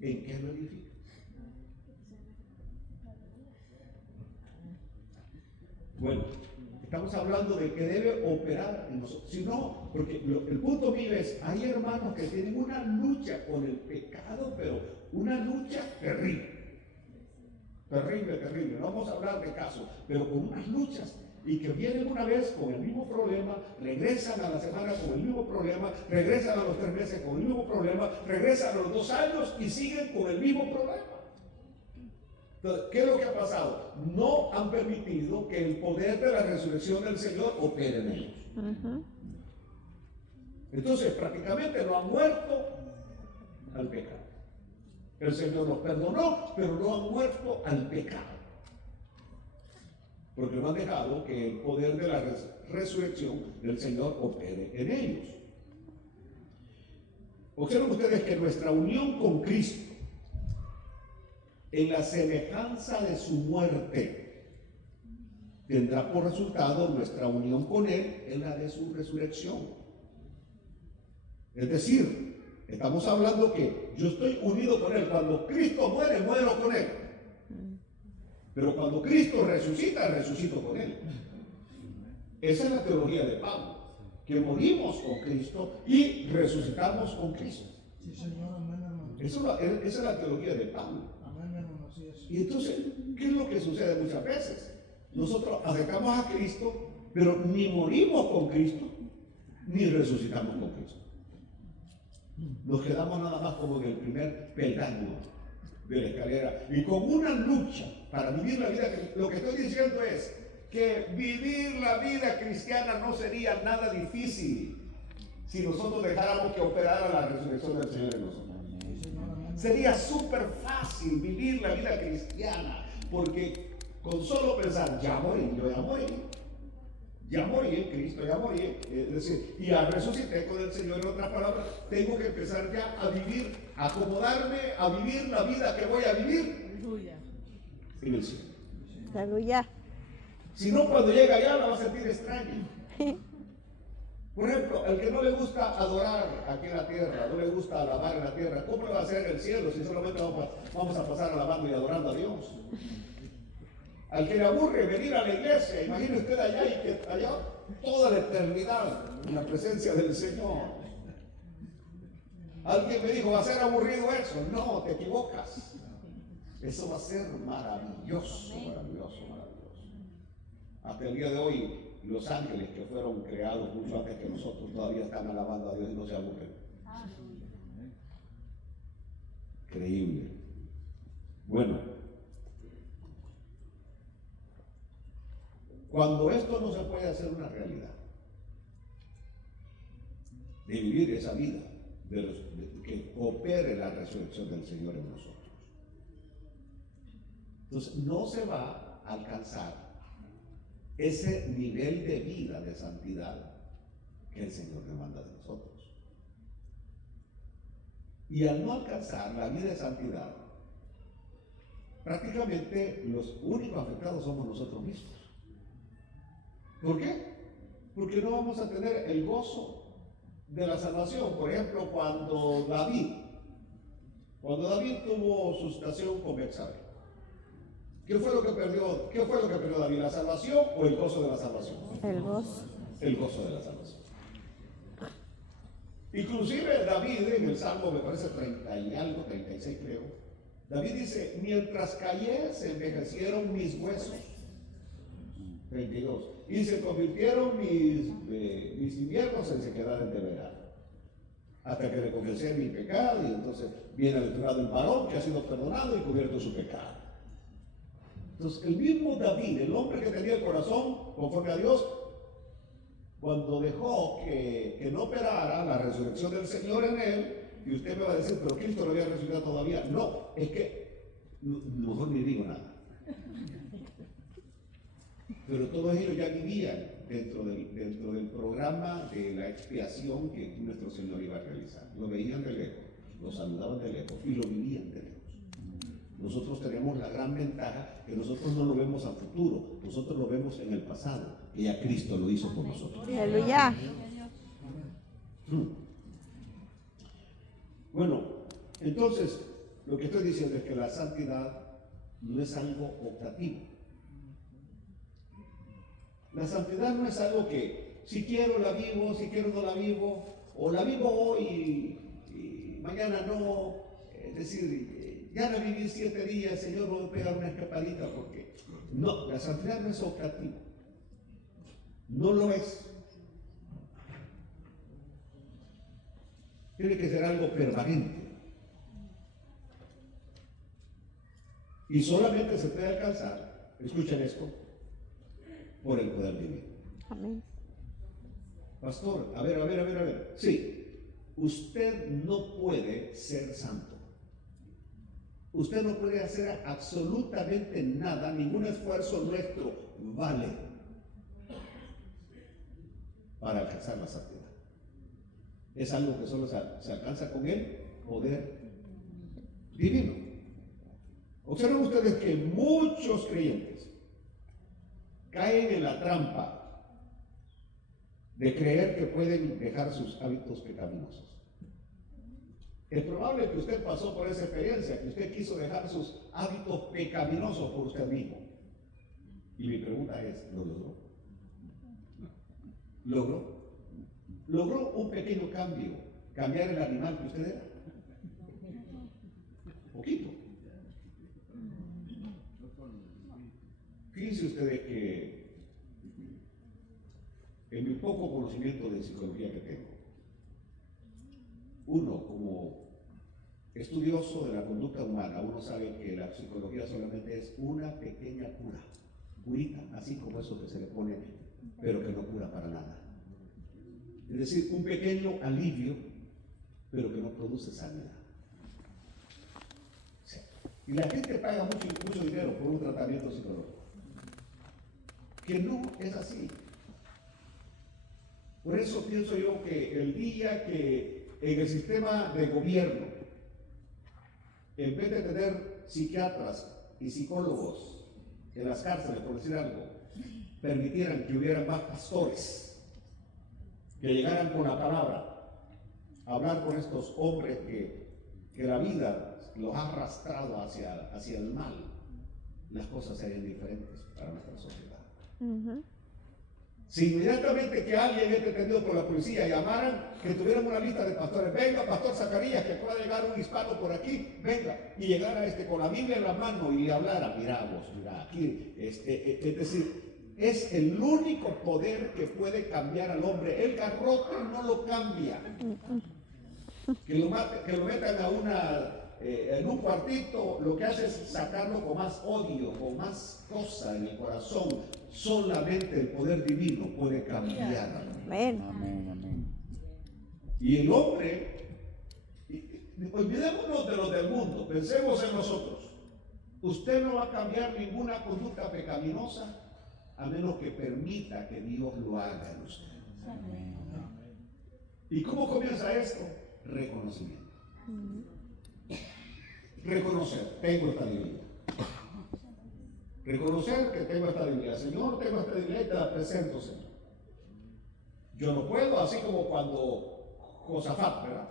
¿En qué lo edifica? Bueno, estamos hablando de que debe operar en nosotros. Si no, porque el punto mío es, hay hermanos que tienen una lucha con el pecado, pero una lucha terrible. Terrible. No vamos a hablar de casos, pero con unas luchas, y que vienen una vez con el mismo problema, regresan a la semana con el mismo problema, regresan a los 3 meses con el mismo problema, regresan a los 2 años y siguen con el mismo problema. Entonces, ¿qué es lo que ha pasado? No han permitido que el poder de la resurrección del Señor opere en ellos. Entonces, prácticamente no han muerto al pecado. El Señor los perdonó, pero no han muerto al pecado. Porque no han dejado que el poder de la resurrección del Señor opere en ellos. Observen ustedes que nuestra unión con Cristo, en la semejanza de su muerte, tendrá por resultado nuestra unión con Él en la de su resurrección. Es decir, estamos hablando que yo estoy unido con Él. Cuando Cristo muere, muero con Él. Pero cuando Cristo resucita, resucito con Él. Esa es la teología de Pablo, que morimos con Cristo y resucitamos con Cristo. Sí, Señor, amén, hermano. Esa es la teología de Pablo. Amén, hermano, así es. Y entonces, ¿qué es lo que sucede muchas veces? Nosotros acercamos a Cristo, pero ni morimos con Cristo, ni resucitamos con Cristo. Nos quedamos nada más como en el primer peldaño de la escalera y con una lucha para vivir la vida. Lo que estoy diciendo es que vivir la vida cristiana no sería nada difícil si nosotros dejáramos que operara la resurrección del Señor en nosotros. Sería súper fácil vivir la vida cristiana, porque con solo pensar, ya morí, yo ya morí en Cristo, ya morí, es decir, y ya resucité con el Señor. En otras palabras, tengo que empezar ya a vivir, a acomodarme, a vivir la vida que voy a vivir en el cielo. Aleluya. Si no, cuando llega allá la va a sentir extraña. Por ejemplo, el que no le gusta adorar aquí en la tierra, no le gusta alabar en la tierra, ¿cómo lo va a hacer en el cielo si solamente vamos a pasar alabando y adorando a Dios? Al que le aburre venir a la iglesia, imagine usted allá y que allá toda la eternidad en la presencia del Señor. Alguien me dijo, ¿va a ser aburrido eso? No, te equivocas. Eso va a ser maravilloso, maravilloso, maravilloso. Hasta el día de hoy, los ángeles que fueron creados mucho antes que nosotros todavía están alabando a Dios y no se aburren. Increíble. Bueno, cuando esto no se puede hacer una realidad, de vivir esa vida, que opere la resurrección del Señor en nosotros, entonces no se va a alcanzar ese nivel de vida de santidad que el Señor demanda de nosotros. Y al no alcanzar la vida de santidad, prácticamente los únicos afectados somos nosotros mismos. ¿Por qué? Porque no vamos a tener el gozo de la salvación. Por ejemplo, cuando David tuvo su situación con Betsabé, ¿qué fue lo que perdió? ¿Qué fue lo que perdió David? ¿La salvación o el gozo de la salvación? El gozo. El gozo de la salvación. Inclusive David en el Salmo, me parece 30 y algo, 36 creo, David dice, mientras callé se envejecieron mis huesos. 32. Y se convirtieron mis inviernos en sequedades de verano. Hasta que le confesé mi pecado, y entonces bienaventurado el varón que ha sido perdonado y cubierto su pecado. Entonces, el mismo David, el hombre que tenía el corazón conforme a Dios, cuando dejó que no operara la resurrección del Señor en él, y usted me va a decir, pero Cristo no había resucitado todavía. No, es que mejor ni digo nada. Pero todos ellos ya vivían dentro del programa de la expiación que nuestro Señor iba a realizar. Lo veían de lejos, lo saludaban de lejos y lo vivían de lejos. Nosotros tenemos la gran ventaja que nosotros no lo vemos a futuro, nosotros lo vemos en el pasado, que ya Cristo lo hizo por nosotros. Aleluya. Bueno, entonces, lo que estoy diciendo es que la santidad no es algo optativo. La santidad no es algo que si quiero la vivo, si quiero no la vivo, o la vivo hoy y mañana no. Es decir, ya la viví 7 días, Señor, voy a pegar una escapadita porque... No, la santidad no es optativa. No lo es. Tiene que ser algo permanente. Y solamente se puede alcanzar, escuchen esto, por el poder divino. Amén. Pastor, a ver. Sí, usted no puede ser santo. Usted no puede hacer absolutamente nada, ningún esfuerzo nuestro vale para alcanzar la santidad. Es algo que solo se alcanza con el poder divino. Observen ustedes que muchos creyentes caen en la trampa de creer que pueden dejar sus hábitos pecaminosos. Es probable que usted pasó por esa experiencia, que usted quiso dejar sus hábitos pecaminosos por usted mismo. Y mi pregunta es, ¿lo logró? ¿Logró? ¿Logró un pequeño cambio? ¿Cambiar el animal que usted era? poquito. Fíjense ustedes que en mi poco conocimiento de psicología que tengo, uno como estudioso de la conducta humana, uno sabe que la psicología solamente es una pequeña curita, así como eso que se le pone, pero que no cura para nada. Es decir, un pequeño alivio, pero que no produce sanidad. Sí. Y la gente paga mucho dinero por un tratamiento psicológico, que no es así. Por eso pienso yo que el día que en el sistema de gobierno, en vez de tener psiquiatras y psicólogos en las cárceles, por decir algo, permitieran que hubieran más pastores, que llegaran con la palabra, a hablar con estos hombres que la vida los ha arrastrado hacia el mal, las cosas serían diferentes para nuestra sociedad. Si inmediatamente que alguien es detenido por la policía llamaran, que tuvieran una lista de pastores, venga pastor Zacarías, que pueda llegar un hispano por aquí, venga, y llegara con la Biblia en la mano y le hablara, mira vos, mira, aquí, es decir, es el único poder que puede cambiar al hombre, el garrote no lo cambia, que lo metan en un cuartito, lo que hace es sacarlo con más odio, con más cosa en el corazón. Solamente el poder divino puede cambiar. Amén. Amén, amén. Y el hombre, olvidémonos de los del mundo, pensemos en nosotros. Usted no va a cambiar ninguna conducta pecaminosa a menos que permita que Dios lo haga en usted. Amén. ¿Y cómo comienza esto? Reconocimiento. Reconocer, tengo esta debilidad. Reconocer que tengo esta debilidad. Señor, tengo esta debilidad y te la presento, Señor. Yo no puedo, así como cuando Josafat, ¿verdad?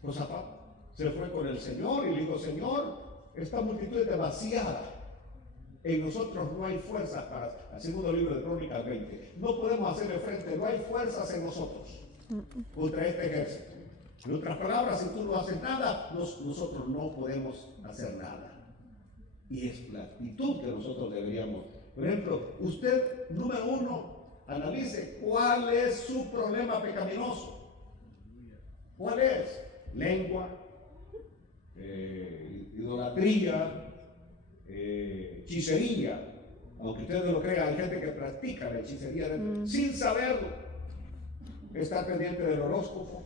Josafat se fue con el Señor y le dijo, Señor, esta multitud es demasiada. En nosotros no hay fuerzas para, el segundo libro de Crónicas 20, no podemos hacerle frente, no hay fuerzas en nosotros contra este ejército. En otras palabras, si tú no haces nada, nosotros no podemos hacer nada. Y es la actitud que nosotros deberíamos. Por ejemplo, usted, número uno, analice cuál es su problema pecaminoso. ¿Cuál es? Lengua, idolatría, hechicería. Aunque ustedes no lo crean, hay gente que practica la hechicería sin saberlo. Estar pendiente del horóscopo.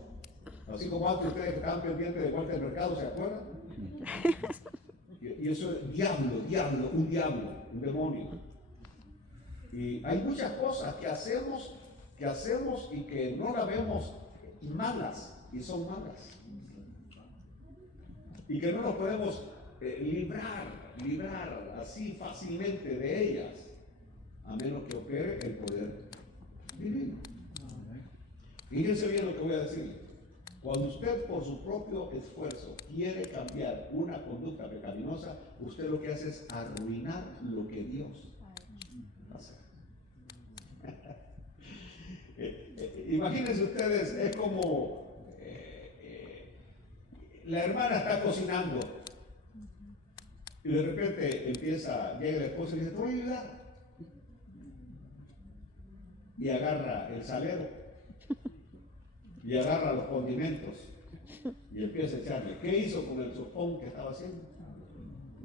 Así como antes ustedes estaban pendientes de Walter Mercado, ¿se acuerdan? Y eso es un diablo, un demonio. Y hay muchas cosas que hacemos y que no las vemos malas, y son malas. Y que no nos podemos librar así fácilmente de ellas, a menos que opere el poder divino. Fíjense bien lo que voy a decir. Cuando usted por su propio esfuerzo quiere cambiar una conducta pecaminosa, usted lo que hace es arruinar lo que Dios hace. Imagínense ustedes, es como la hermana está cocinando y de repente llega el esposo y dice, te voy a ayudar. Y agarra el salero y agarra los condimentos y empieza a echarle. ¿Qué hizo con el sopón que estaba haciendo?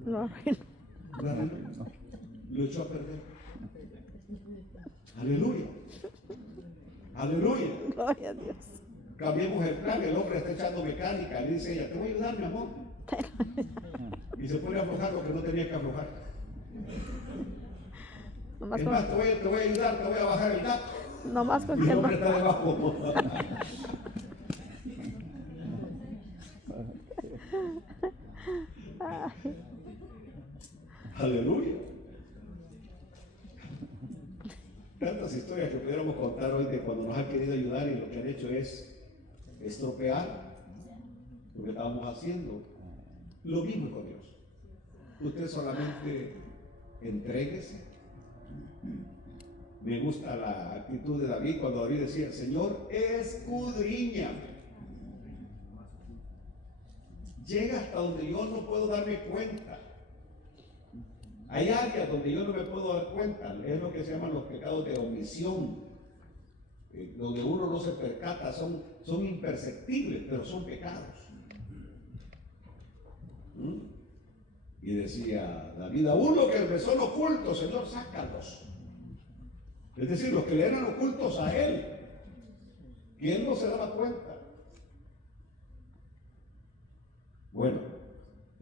No, Lo echó a perder. Aleluya. Aleluya. gloria a Dios. Cambiemos el plan, el hombre está echando mecánica, le dice ella, te voy a ayudar, mi amor. Y se pone a aflojar lo que no tenía que aflojar. Nomás Es con, más, te voy a ayudar, te voy a bajar el gato. nomás con Y el tiempo. hombre está debajo. Aleluya. Tantas historias que pudiéramos contar hoy de cuando nos han querido ayudar y lo que han hecho es estropear lo que estábamos haciendo. Lo mismo con Dios. Usted solamente entréguese. Me gusta la actitud de David cuando David decía, Señor, escudriñame. llega hasta donde yo no puedo darme cuenta. Hay áreas donde yo no me puedo dar cuenta, es lo que se llaman los pecados de omisión, donde uno no se percata, son imperceptibles, pero son pecados. Y decía David, aún los que me son ocultos, Señor, sácalos. Es decir, los que le eran ocultos a él, que él no se daba cuenta. Bueno,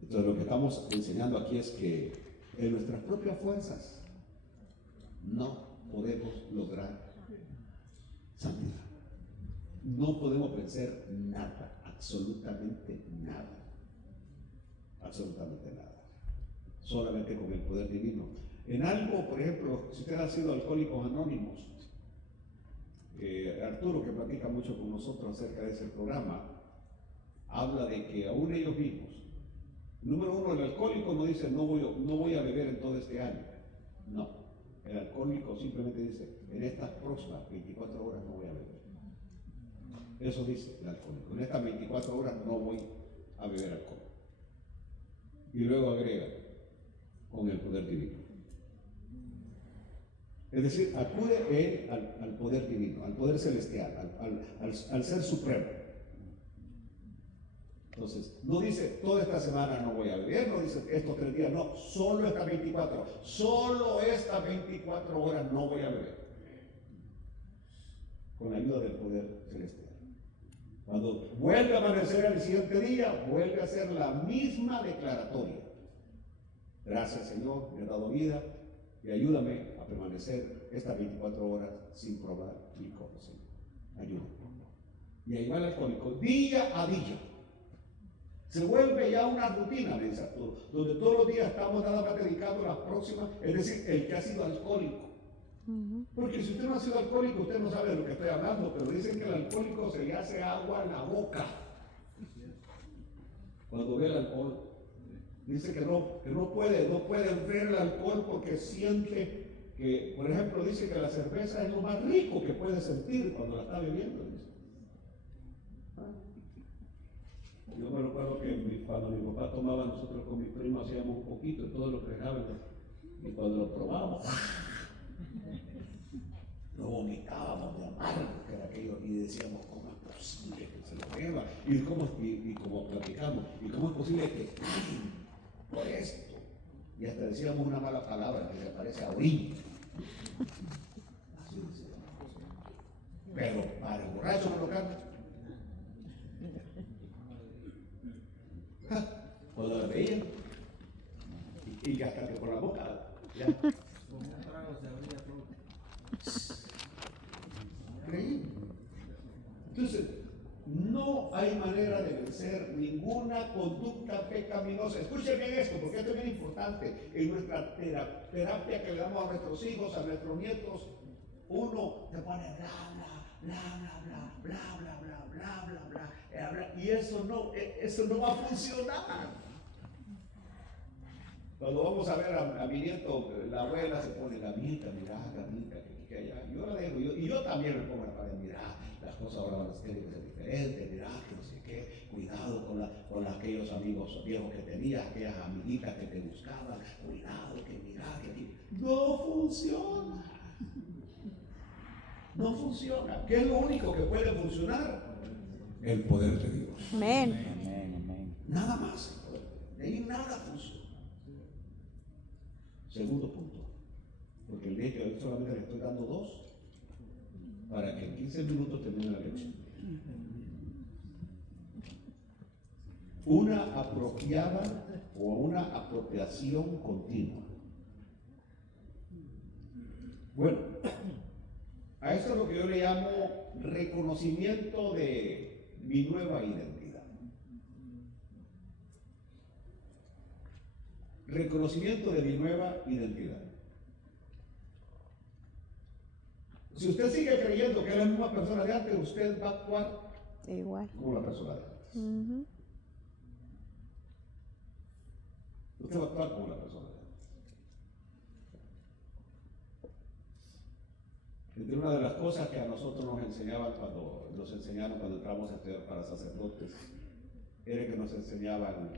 entonces lo que estamos enseñando aquí es que en nuestras propias fuerzas no podemos lograr santidad. No podemos vencer nada, absolutamente nada. Absolutamente nada. Solamente con el poder divino. En algo, por ejemplo, si usted ha sido Alcohólicos Anónimos, Arturo, que platica mucho con nosotros acerca de ese programa, habla de que aún ellos mismos, número uno, el alcohólico no dice no voy a beber en todo este año. No, el alcohólico simplemente dice en estas próximas 24 horas no voy a beber. Eso dice el alcohólico, en estas 24 horas no voy a beber alcohol. Y luego agrega con el poder divino. Es decir, acude él al poder divino, al poder celestial, al ser supremo. Entonces, no dice toda esta semana no voy a beber, no dice estos 3 días, no, solo estas 24, solo estas 24 horas no voy a beber. Con la ayuda del poder celestial. Cuando vuelve a amanecer el siguiente día, vuelve a hacer la misma declaratoria. Gracias, Señor, me has dado vida y ayúdame a permanecer estas 24 horas sin probar licor, Señor. Ayúdame. Y ahí va el alcohólico, día a día. Se vuelve ya una rutina, me dice Arturo, donde todos los días estamos nada más dedicados a las próximas, es decir, el que ha sido alcohólico. Porque si usted no ha sido alcohólico, usted no sabe de lo que estoy hablando, pero dicen que al alcohólico se le hace agua en la boca cuando ve el alcohol. Dice que no puede ver el alcohol porque siente que, por ejemplo, dice que la cerveza es lo más rico que puede sentir cuando la está bebiendo. Dice. Yo me recuerdo que cuando mi papá tomaba, nosotros con mis primos hacíamos un poquito de todo lo que dejaban, y cuando lo probábamos, lo vomitábamos de amargo que era aquello, y decíamos, ¿cómo es posible que se lo beba? Y como platicamos, ¿y cómo es posible que por esto? Y hasta decíamos una mala palabra que se parece a orín. Así decíamos. Pero para el borracho no lo canta. Cuando la veían y hasta que por la boca ya. Increíble. Entonces, no hay manera de vencer ninguna conducta pecaminosa. Escuchen bien esto, porque esto es bien importante. En nuestra terapia que le damos a nuestros hijos, a nuestros nietos, uno te pone bla, bla, bla, bla, bla, bla, bla, bla, bla, bla, y eso no va a funcionar. Cuando vamos a ver a mi nieto, la abuela se pone Gamita, mira, que allá. Yo la dejo, y yo también me pongo la pared, mira, las cosas ahora van a ser diferentes, mira, que no sé qué, cuidado con aquellos amigos viejos que tenías, aquellas amiguitas que te buscaban, cuidado, que mira, que aquí. No funciona. No funciona. ¿Qué es lo único que puede funcionar? El poder de Dios. Amén. Nada más. De ahí nada funciona. Segundo punto, porque el día que hoy solamente le estoy dando 2 para que en 15 minutos termine la lección. Una apropiada o una apropiación continua. Bueno, a eso es lo que yo le llamo reconocimiento de mi nueva identidad. Reconocimiento de mi nueva identidad. Si usted sigue creyendo que es la misma persona de antes, usted va a actuar Igual. como la persona de antes. Usted va a actuar como la persona de antes. Entre una de las cosas que a nosotros nos enseñaron cuando entramos a estudiar para sacerdotes, era que nos enseñaban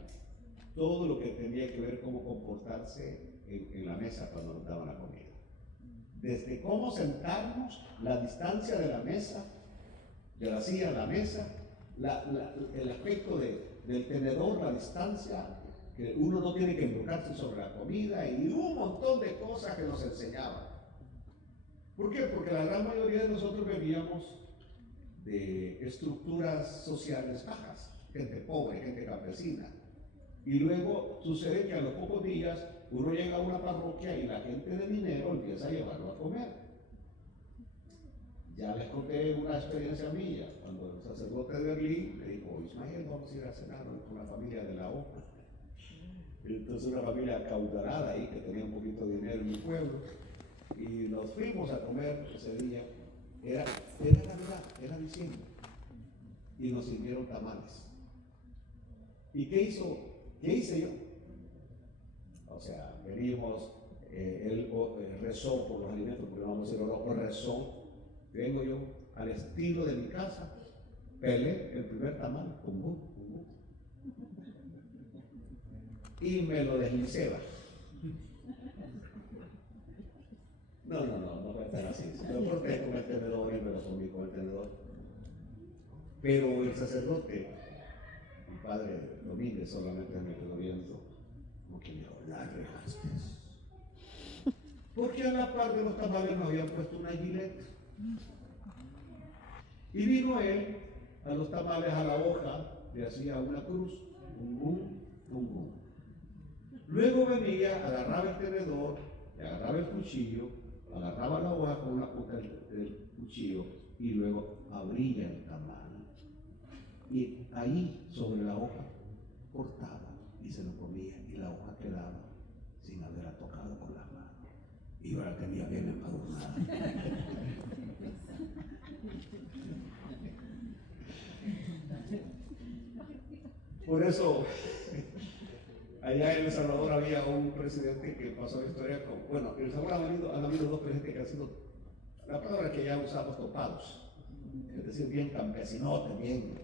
todo lo que tenía que ver cómo comportarse en la mesa cuando nos daban la comida. Desde cómo sentarnos, la distancia de la mesa, de la silla a la mesa, el aspecto del tenedor, la distancia, que uno no tiene que embrujarse sobre la comida y un montón de cosas que nos enseñaban. ¿Por qué? Porque la gran mayoría de nosotros veníamos de estructuras sociales bajas, gente pobre, gente campesina. Y luego sucede que a los pocos días uno llega a una parroquia y la gente de dinero empieza a llevarlo a comer. Ya les conté una experiencia mía, cuando el sacerdote de Berlín me dijo, Ismael, vamos a ir a cenar con la familia de la Hoja. Entonces una familia acaudalada ahí que tenía un poquito de dinero en mi pueblo, y nos fuimos a comer ese día. Era Navidad, era diciembre, y nos sirvieron tamales. ¿Y qué hice yo? O sea, venimos, él rezó por los alimentos, porque vamos a decir oro, rezó. Vengo yo al estilo de mi casa, pelé el primer tamal, y me lo deslicé. No puede estar así. Lo corté con el tenedor y me lo comí con el tenedor. Pero el sacerdote, mi padre Domínguez, solamente me quedó viendo, como que me dijo, la regaste. Porque a la par de los tamales me habían puesto una gilet. Y vino él a los tamales, a la hoja, le hacía una cruz, un. Luego venía, agarraba el tenedor, le agarraba el cuchillo, agarraba la hoja con una punta del cuchillo y luego abría el tamal. Y ahí, sobre la hoja, cortaba y se lo comía y la hoja quedaba sin haberla tocado con las manos. Y yo la tenía bien empadurnada. Por eso, allá en El Salvador había un presidente que pasó la historia con, bueno, en El Salvador han habido dos presidentes que han sido, la palabra que ya usamos, topados, es decir, bien campesinotes, bien.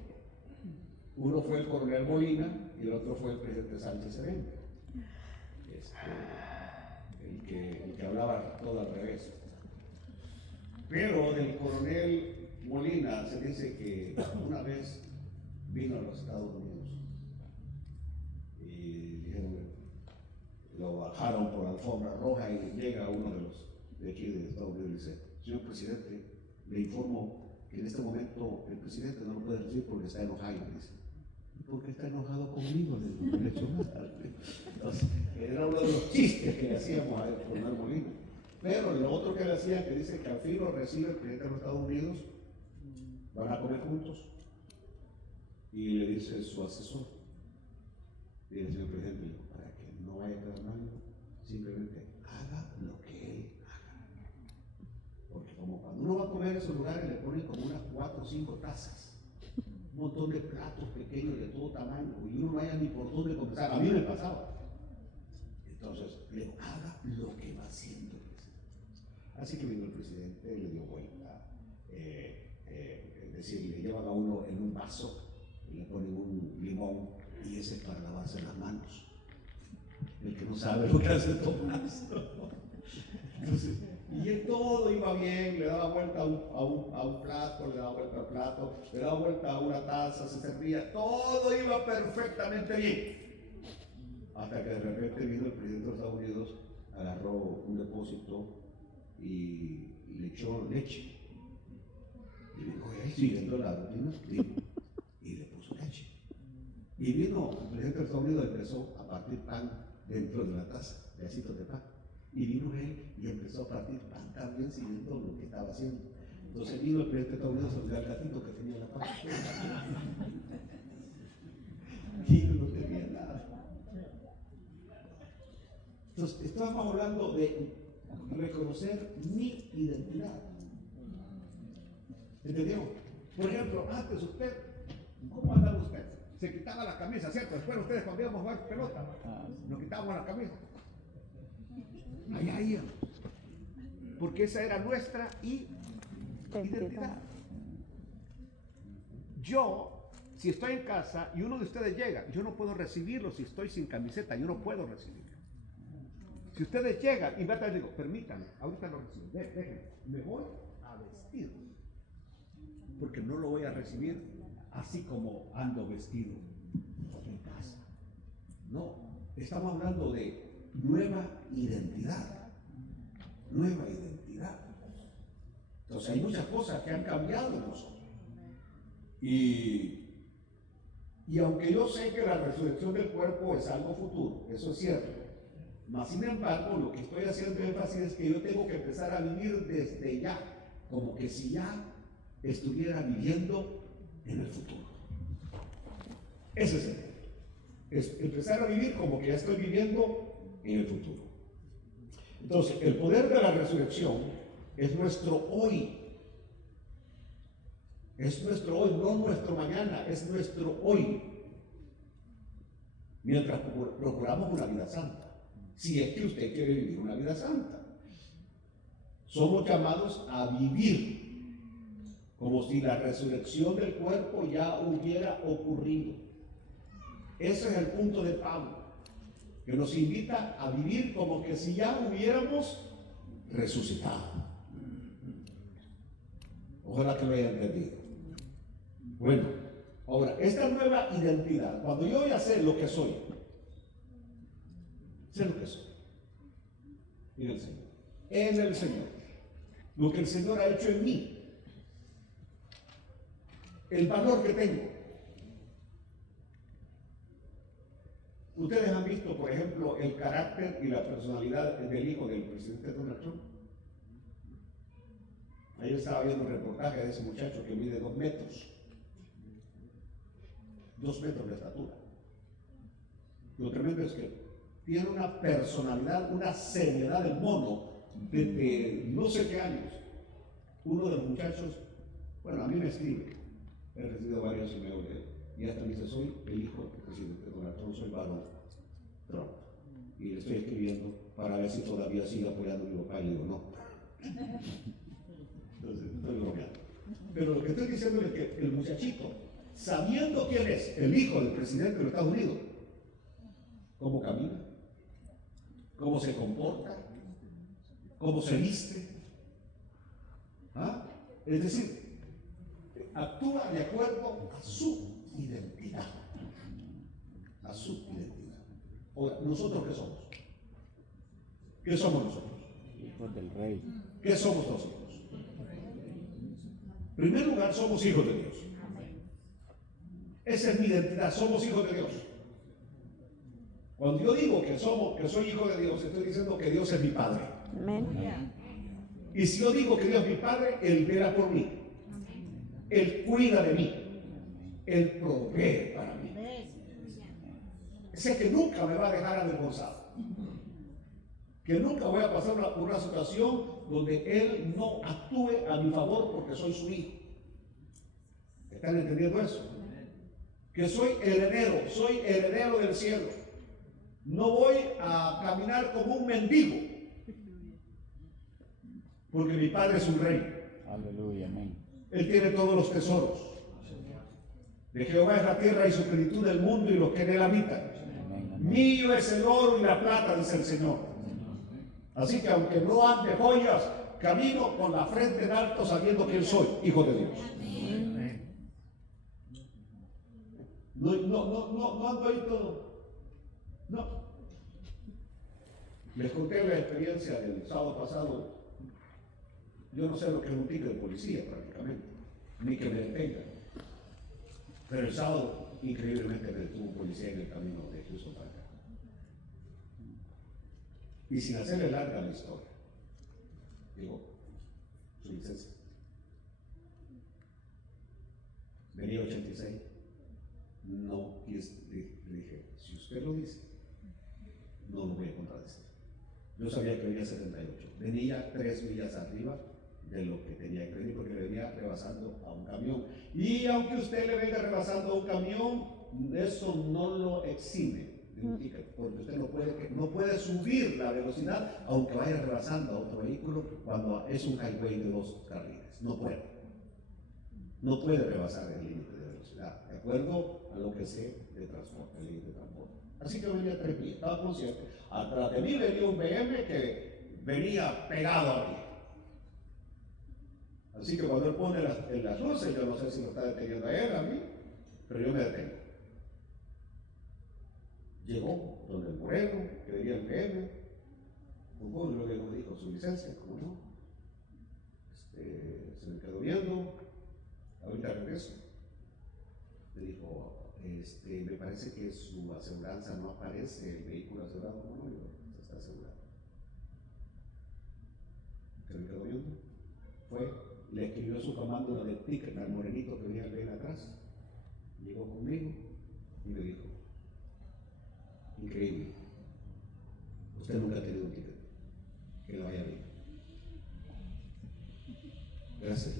Uno fue el coronel Molina y el otro fue el presidente Sánchez Serén, el que hablaba todo al revés. Pero del coronel Molina se dice que una vez vino a los Estados Unidos y dijeron, lo bajaron por la alfombra roja y llega uno de los de aquí de Estados Unidos y dice, señor presidente, le informo que en este momento el presidente no lo puede recibir porque está enojado. Dice, ¿por qué está enojado conmigo? Le he hecho nada. Entonces, era uno de los chistes que le hacíamos al coronel Molina. Pero lo otro que le hacían, que dice que al fin lo recibe el presidente de los Estados Unidos, van a comer juntos. Y le dice su asesor, y el señor presidente, para que no vaya a quedar mal, simplemente haga lo que él haga. Porque como cuando uno va a comer en esos lugares le ponen como unas 4 o 5 tazas, un montón de platos pequeños de todo tamaño, y uno no haya ni por dónde comenzar. A mí me pasaba. Entonces, le digo, haga lo que va haciendo el presidente. Así que vino el presidente, le dio vuelta, es decir, le llevan a uno en un vaso, le ponen un limón, y ese es para lavarse las manos. El que no sabe lo que hace Tomás. Entonces, y todo iba bien, le daba vuelta a un plato, le daba vuelta al plato, le daba vuelta a una taza, se servía, todo iba perfectamente bien. Hasta que de repente vino el presidente de los Estados Unidos, agarró un depósito y le echó leche. Y dijo, siguiendo la rutina, y le puso leche. Y vino el presidente de los Estados Unidos, empezó a partir pan dentro de la taza, pedacitos de pan. Y vino él y empezó a partir pan también siguiendo lo que estaba haciendo. Entonces vino el presidente de Estados Unidos sobre el gatito que tenía la pan. Y no tenía nada. Entonces estábamos hablando de reconocer mi identidad. ¿Entendió? Por ejemplo, antes usted, ¿cómo andaba usted? Se quitaba la camisa, ¿cierto? Después ustedes cuando íbamos a jugar pelota, nos quitábamos la camisa. Allá íbamos. Porque esa era nuestra identidad. Yo Si estoy en casa y uno de ustedes llega, yo no puedo recibirlo si estoy sin camiseta, yo no puedo recibirlo. Si ustedes llegan y me digo, permítanme, ahorita lo recibo, déjenme, me voy a vestir, porque no lo voy a recibir así como ando vestido en casa. No, estamos hablando de nueva identidad, nueva identidad. Entonces hay muchas cosas que han cambiado en nosotros. Y aunque yo sé que la resurrección del cuerpo es algo futuro, eso es cierto, mas sin embargo lo que estoy haciendo énfasis es que yo tengo que empezar a vivir desde ya, como que si ya estuviera viviendo en el futuro. Ese es el punto. Es empezar a vivir como que ya estoy viviendo en el futuro. Entonces, el poder de la resurrección es nuestro hoy. Es nuestro hoy, no nuestro mañana, es nuestro hoy. Mientras procuramos una vida santa. Si es que usted quiere vivir una vida santa. Somos llamados a vivir como si la resurrección del cuerpo ya hubiera ocurrido. Ese es el punto de Pablo, que nos invita a vivir como que si ya hubiéramos resucitado. Ojalá que lo haya entendido. Bueno, ahora, esta nueva identidad, cuando yo ya sé lo que soy, sé lo que soy en el Señor, lo que el Señor ha hecho en mí, el valor que tengo. Ustedes han visto, por ejemplo, el carácter y la personalidad del hijo del presidente Donald Trump. Ayer estaba viendo un reportaje de ese muchacho que mide 2 metros. 2 metros de estatura. Lo tremendo es que tiene una personalidad, una seriedad del mono de no sé qué años. Uno de los muchachos, bueno, a mí me escribe, he recibido varios emails de él, y hasta me dice, soy el hijo del presidente Donald Trump, soy varón Trump. Y le estoy escribiendo para ver si todavía sigue apoyando a mi papá, y le digo, no. Entonces, estoy bromeando. Pero lo que estoy diciendo es que el muchachito, sabiendo quién es el hijo del presidente de los Estados Unidos, cómo camina, cómo se comporta, cómo se viste, ¿ah? Es decir, actúa de acuerdo a su identidad, a su identidad. Ahora, ¿nosotros qué somos? ¿Qué somos nosotros? Hijos del Rey. ¿Qué somos nosotros? En primer lugar, somos hijos de Dios. Esa es mi identidad, somos hijos de Dios. Cuando yo digo que soy hijo de Dios, estoy diciendo que Dios es mi Padre. Amén. Y si yo digo que Dios es mi Padre, Él vela por mí. Él cuida de mí. Él provee para mí. Sé que nunca me va a dejar avergonzado. Que nunca voy a pasar por una situación donde Él no actúe a mi favor porque soy su hijo. ¿Están entendiendo eso? Que soy heredero del cielo. No voy a caminar como un mendigo, porque mi Padre es un rey. Aleluya, amén. Él tiene todos los tesoros. De Jehová es la tierra y su plenitud del mundo y los que en él habitan. Amén, amén. Mío es el oro y la plata, dice el Señor. Así que aunque no ande joyas, camino con la frente en alto sabiendo que soy hijo de Dios. No ando ahí todo. No. Les conté la experiencia del sábado pasado. Yo no sé lo que es un ticket de policía prácticamente, ni que me detengan. Pero el sábado, increíblemente, me detuvo un policía en el camino de Houston para acá. Y sin hacerle larga la historia, digo, su licencia. Venía 86. No, y le dije, si usted lo dice, no lo voy a contradecir. Yo sabía que venía 78. Venía 3 millas arriba de lo que tenía que venir porque venía rebasando a un camión. Y aunque usted le venga rebasando a un camión, eso no lo exime de un ticket, porque usted no puede subir la velocidad aunque vaya rebasando a otro vehículo cuando es un highway de 2 carriles. No puede. No puede rebasar el límite de velocidad, de acuerdo a lo que sé de transporte, el límite de transporte. Así que venía 3 millas, estaba consciente. Atrás de mí venía un BM que venía pegado a mí. Así que cuando él pone en las luces, yo no sé si lo está deteniendo a él, a mí, pero yo me detengo. Llegó donde el moreno, que venía el BM, tocó y luego me dijo su licencia, ¿cómo no? Se me quedó viendo, ahorita regreso. Me dijo, me parece que su aseguranza no aparece, el vehículo asegurado, no, yo, está asegurado. Se me quedó viendo, le escribió su comando de ticket al morenito que venía bien atrás, llegó conmigo y me dijo, increíble, usted nunca ha tenido un ticket, que le vaya bien. Gracias.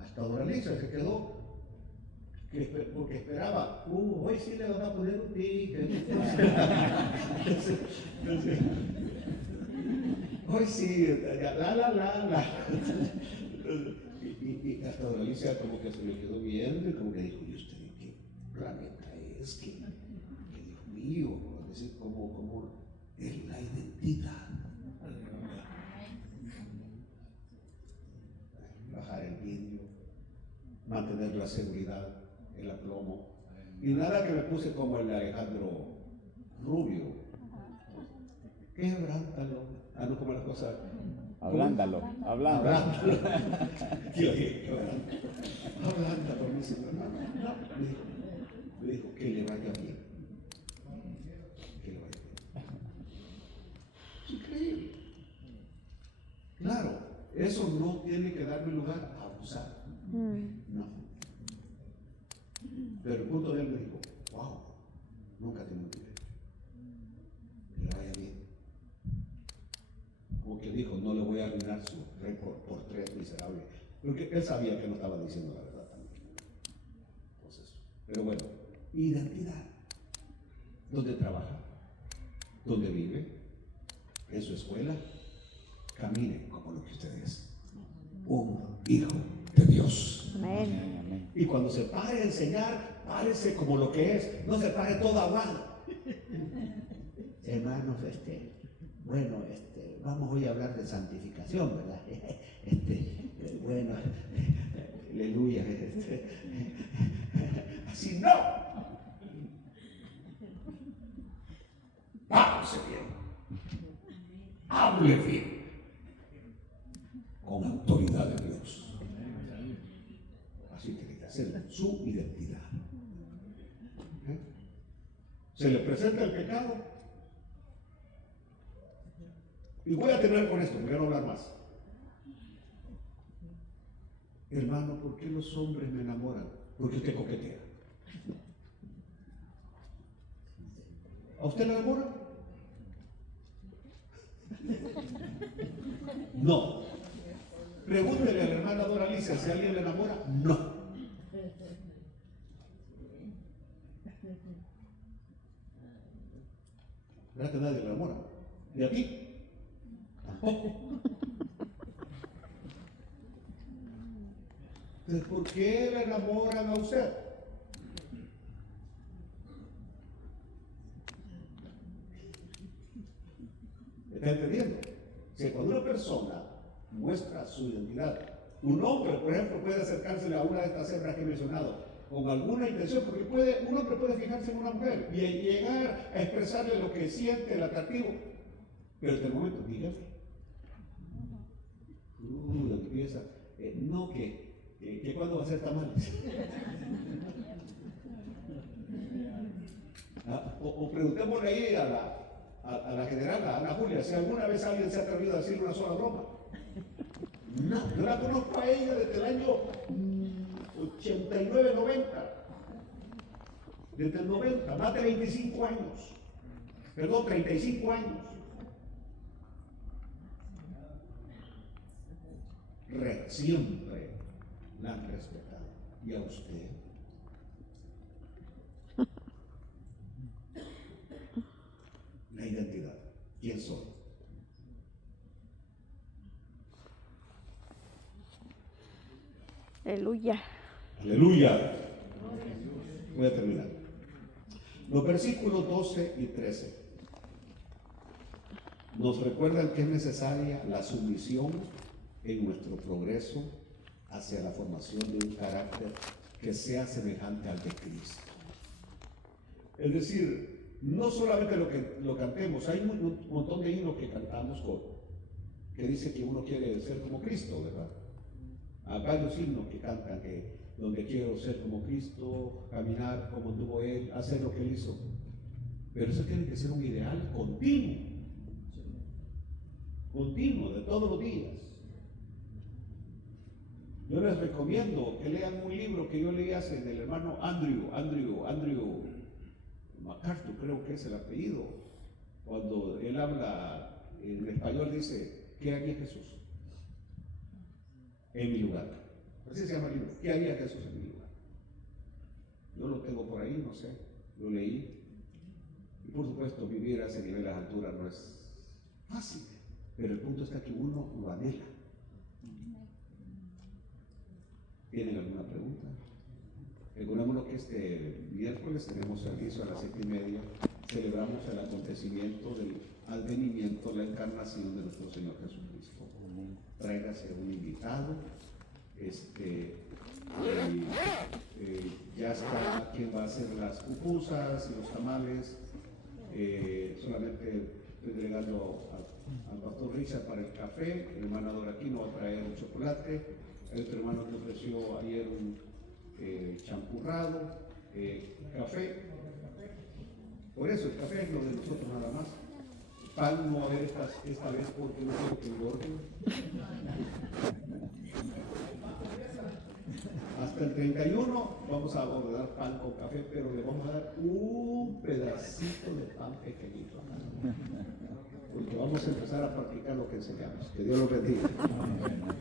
Hasta Doraliza se quedó, porque esperaba, hoy sí le van a poner un ticket. Hoy sí, la. Y hasta Doraliza como que se me quedó viendo y como que dijo, ¿y usted de qué planeta es? Que Dios mío, es decir, como es la identidad. Bajar el vidrio, mantener la seguridad, el aplomo. Y nada que me puse como el Alejandro Rubio. Quebrántalo. No como la cosa. Hablándalo. Ablándalo, mi señor. No. Me dijo que le vaya bien. Que le vaya bien. Es increíble. Claro, eso no tiene que darme lugar a abusar. No. Pero el punto de él me dijo, wow, nunca tengo un derecho. Que le vaya bien. Como que dijo, no le voy a arruinar su récord por 3 miserables. Porque él sabía que no estaba diciendo la verdad también. Entonces, pero bueno, identidad. ¿Dónde trabaja? ¿Dónde vive? ¿En su escuela? Camine como lo que usted es. Un hijo de Dios. Amén. Amén. Y cuando se pare a enseñar, párese como lo que es. No se pare todo aguado. Hermanos, bueno, vamos hoy a hablar de santificación, ¿verdad? Bueno, aleluya. Así no. Párese bien. Hable bien. Con autoridad de Dios. Así tiene que hacer su identidad. Se le presenta el pecado. Y voy a terminar con esto, porque no hablar más. Hermano, ¿por qué los hombres me enamoran? Porque usted coquetea. ¿A usted le enamora? No. Pregúntele a la hermana Dora Alicia si alguien le enamora. No. ¿Verdad que nadie le enamora? ¿Y a ti? Tampoco. Entonces, ¿por qué le enamoran a usted? ¿Está entendiendo? Si cuando una persona muestra su identidad, un hombre, por ejemplo, puede acercarse a una de estas hembras que he mencionado con alguna intención, porque un hombre puede fijarse en una mujer y llegar a expresarle lo que siente, el atractivo, pero en el momento, mi jefe, empieza, no que cuándo va a ser tamales. O preguntémosle ahí a la general, a Ana Julia, si alguna vez alguien se ha atrevido a decirle una sola broma. No, yo la conozco a ella desde el año 89-90. Desde el 90, más de 25 años. Perdón, 35 años. Siempre la han respetado. ¿Y a usted? La identidad. ¿Quién soy? Aleluya. Aleluya. Voy a terminar. Los versículos 12 y 13 nos recuerdan que es necesaria la sumisión en nuestro progreso hacia la formación de un carácter que sea semejante al de Cristo. Es decir, no solamente lo cantemos, hay un montón de himnos que cantamos que dice que uno quiere ser como Cristo, ¿verdad? Hay varios himnos que cantan donde quiero ser como Cristo, caminar como anduvo Él, hacer lo que Él hizo. Pero eso tiene que ser un ideal continuo, de todos los días. Yo les recomiendo que lean un libro que yo leí hace del hermano Andrew MacArthur, creo que es el apellido. Cuando él habla en español dice, ¿qué haría Jesús en mi lugar? Así se llama el libro, ¿qué haría Jesús en mi lugar? Yo lo tengo por ahí, no sé, lo leí. Y por supuesto, vivir a ese nivel de altura no es fácil, pero el punto está que uno lo anhela. ¿Tienen alguna pregunta? Recordémonos que este miércoles tenemos servicio a las 7:30. Celebramos el acontecimiento del advenimiento, la encarnación de nuestro Señor Jesucristo. Tráigase un invitado. Ya está quien va a hacer las pupusas y los tamales. Solamente estoy agregando al pastor Richard para el café. El hermano Doraquino va a traer un chocolate. El otro hermano que ofreció ayer un champurrado, café. Por eso el café es lo de nosotros nada más. Pan no va a haber esta vez porque no quiero que engorden. Hasta el 31 vamos a abordar pan con café, pero le vamos a dar un pedacito de pan pequeñito. Porque vamos a empezar a practicar lo que enseñamos. Que Dios lo bendiga.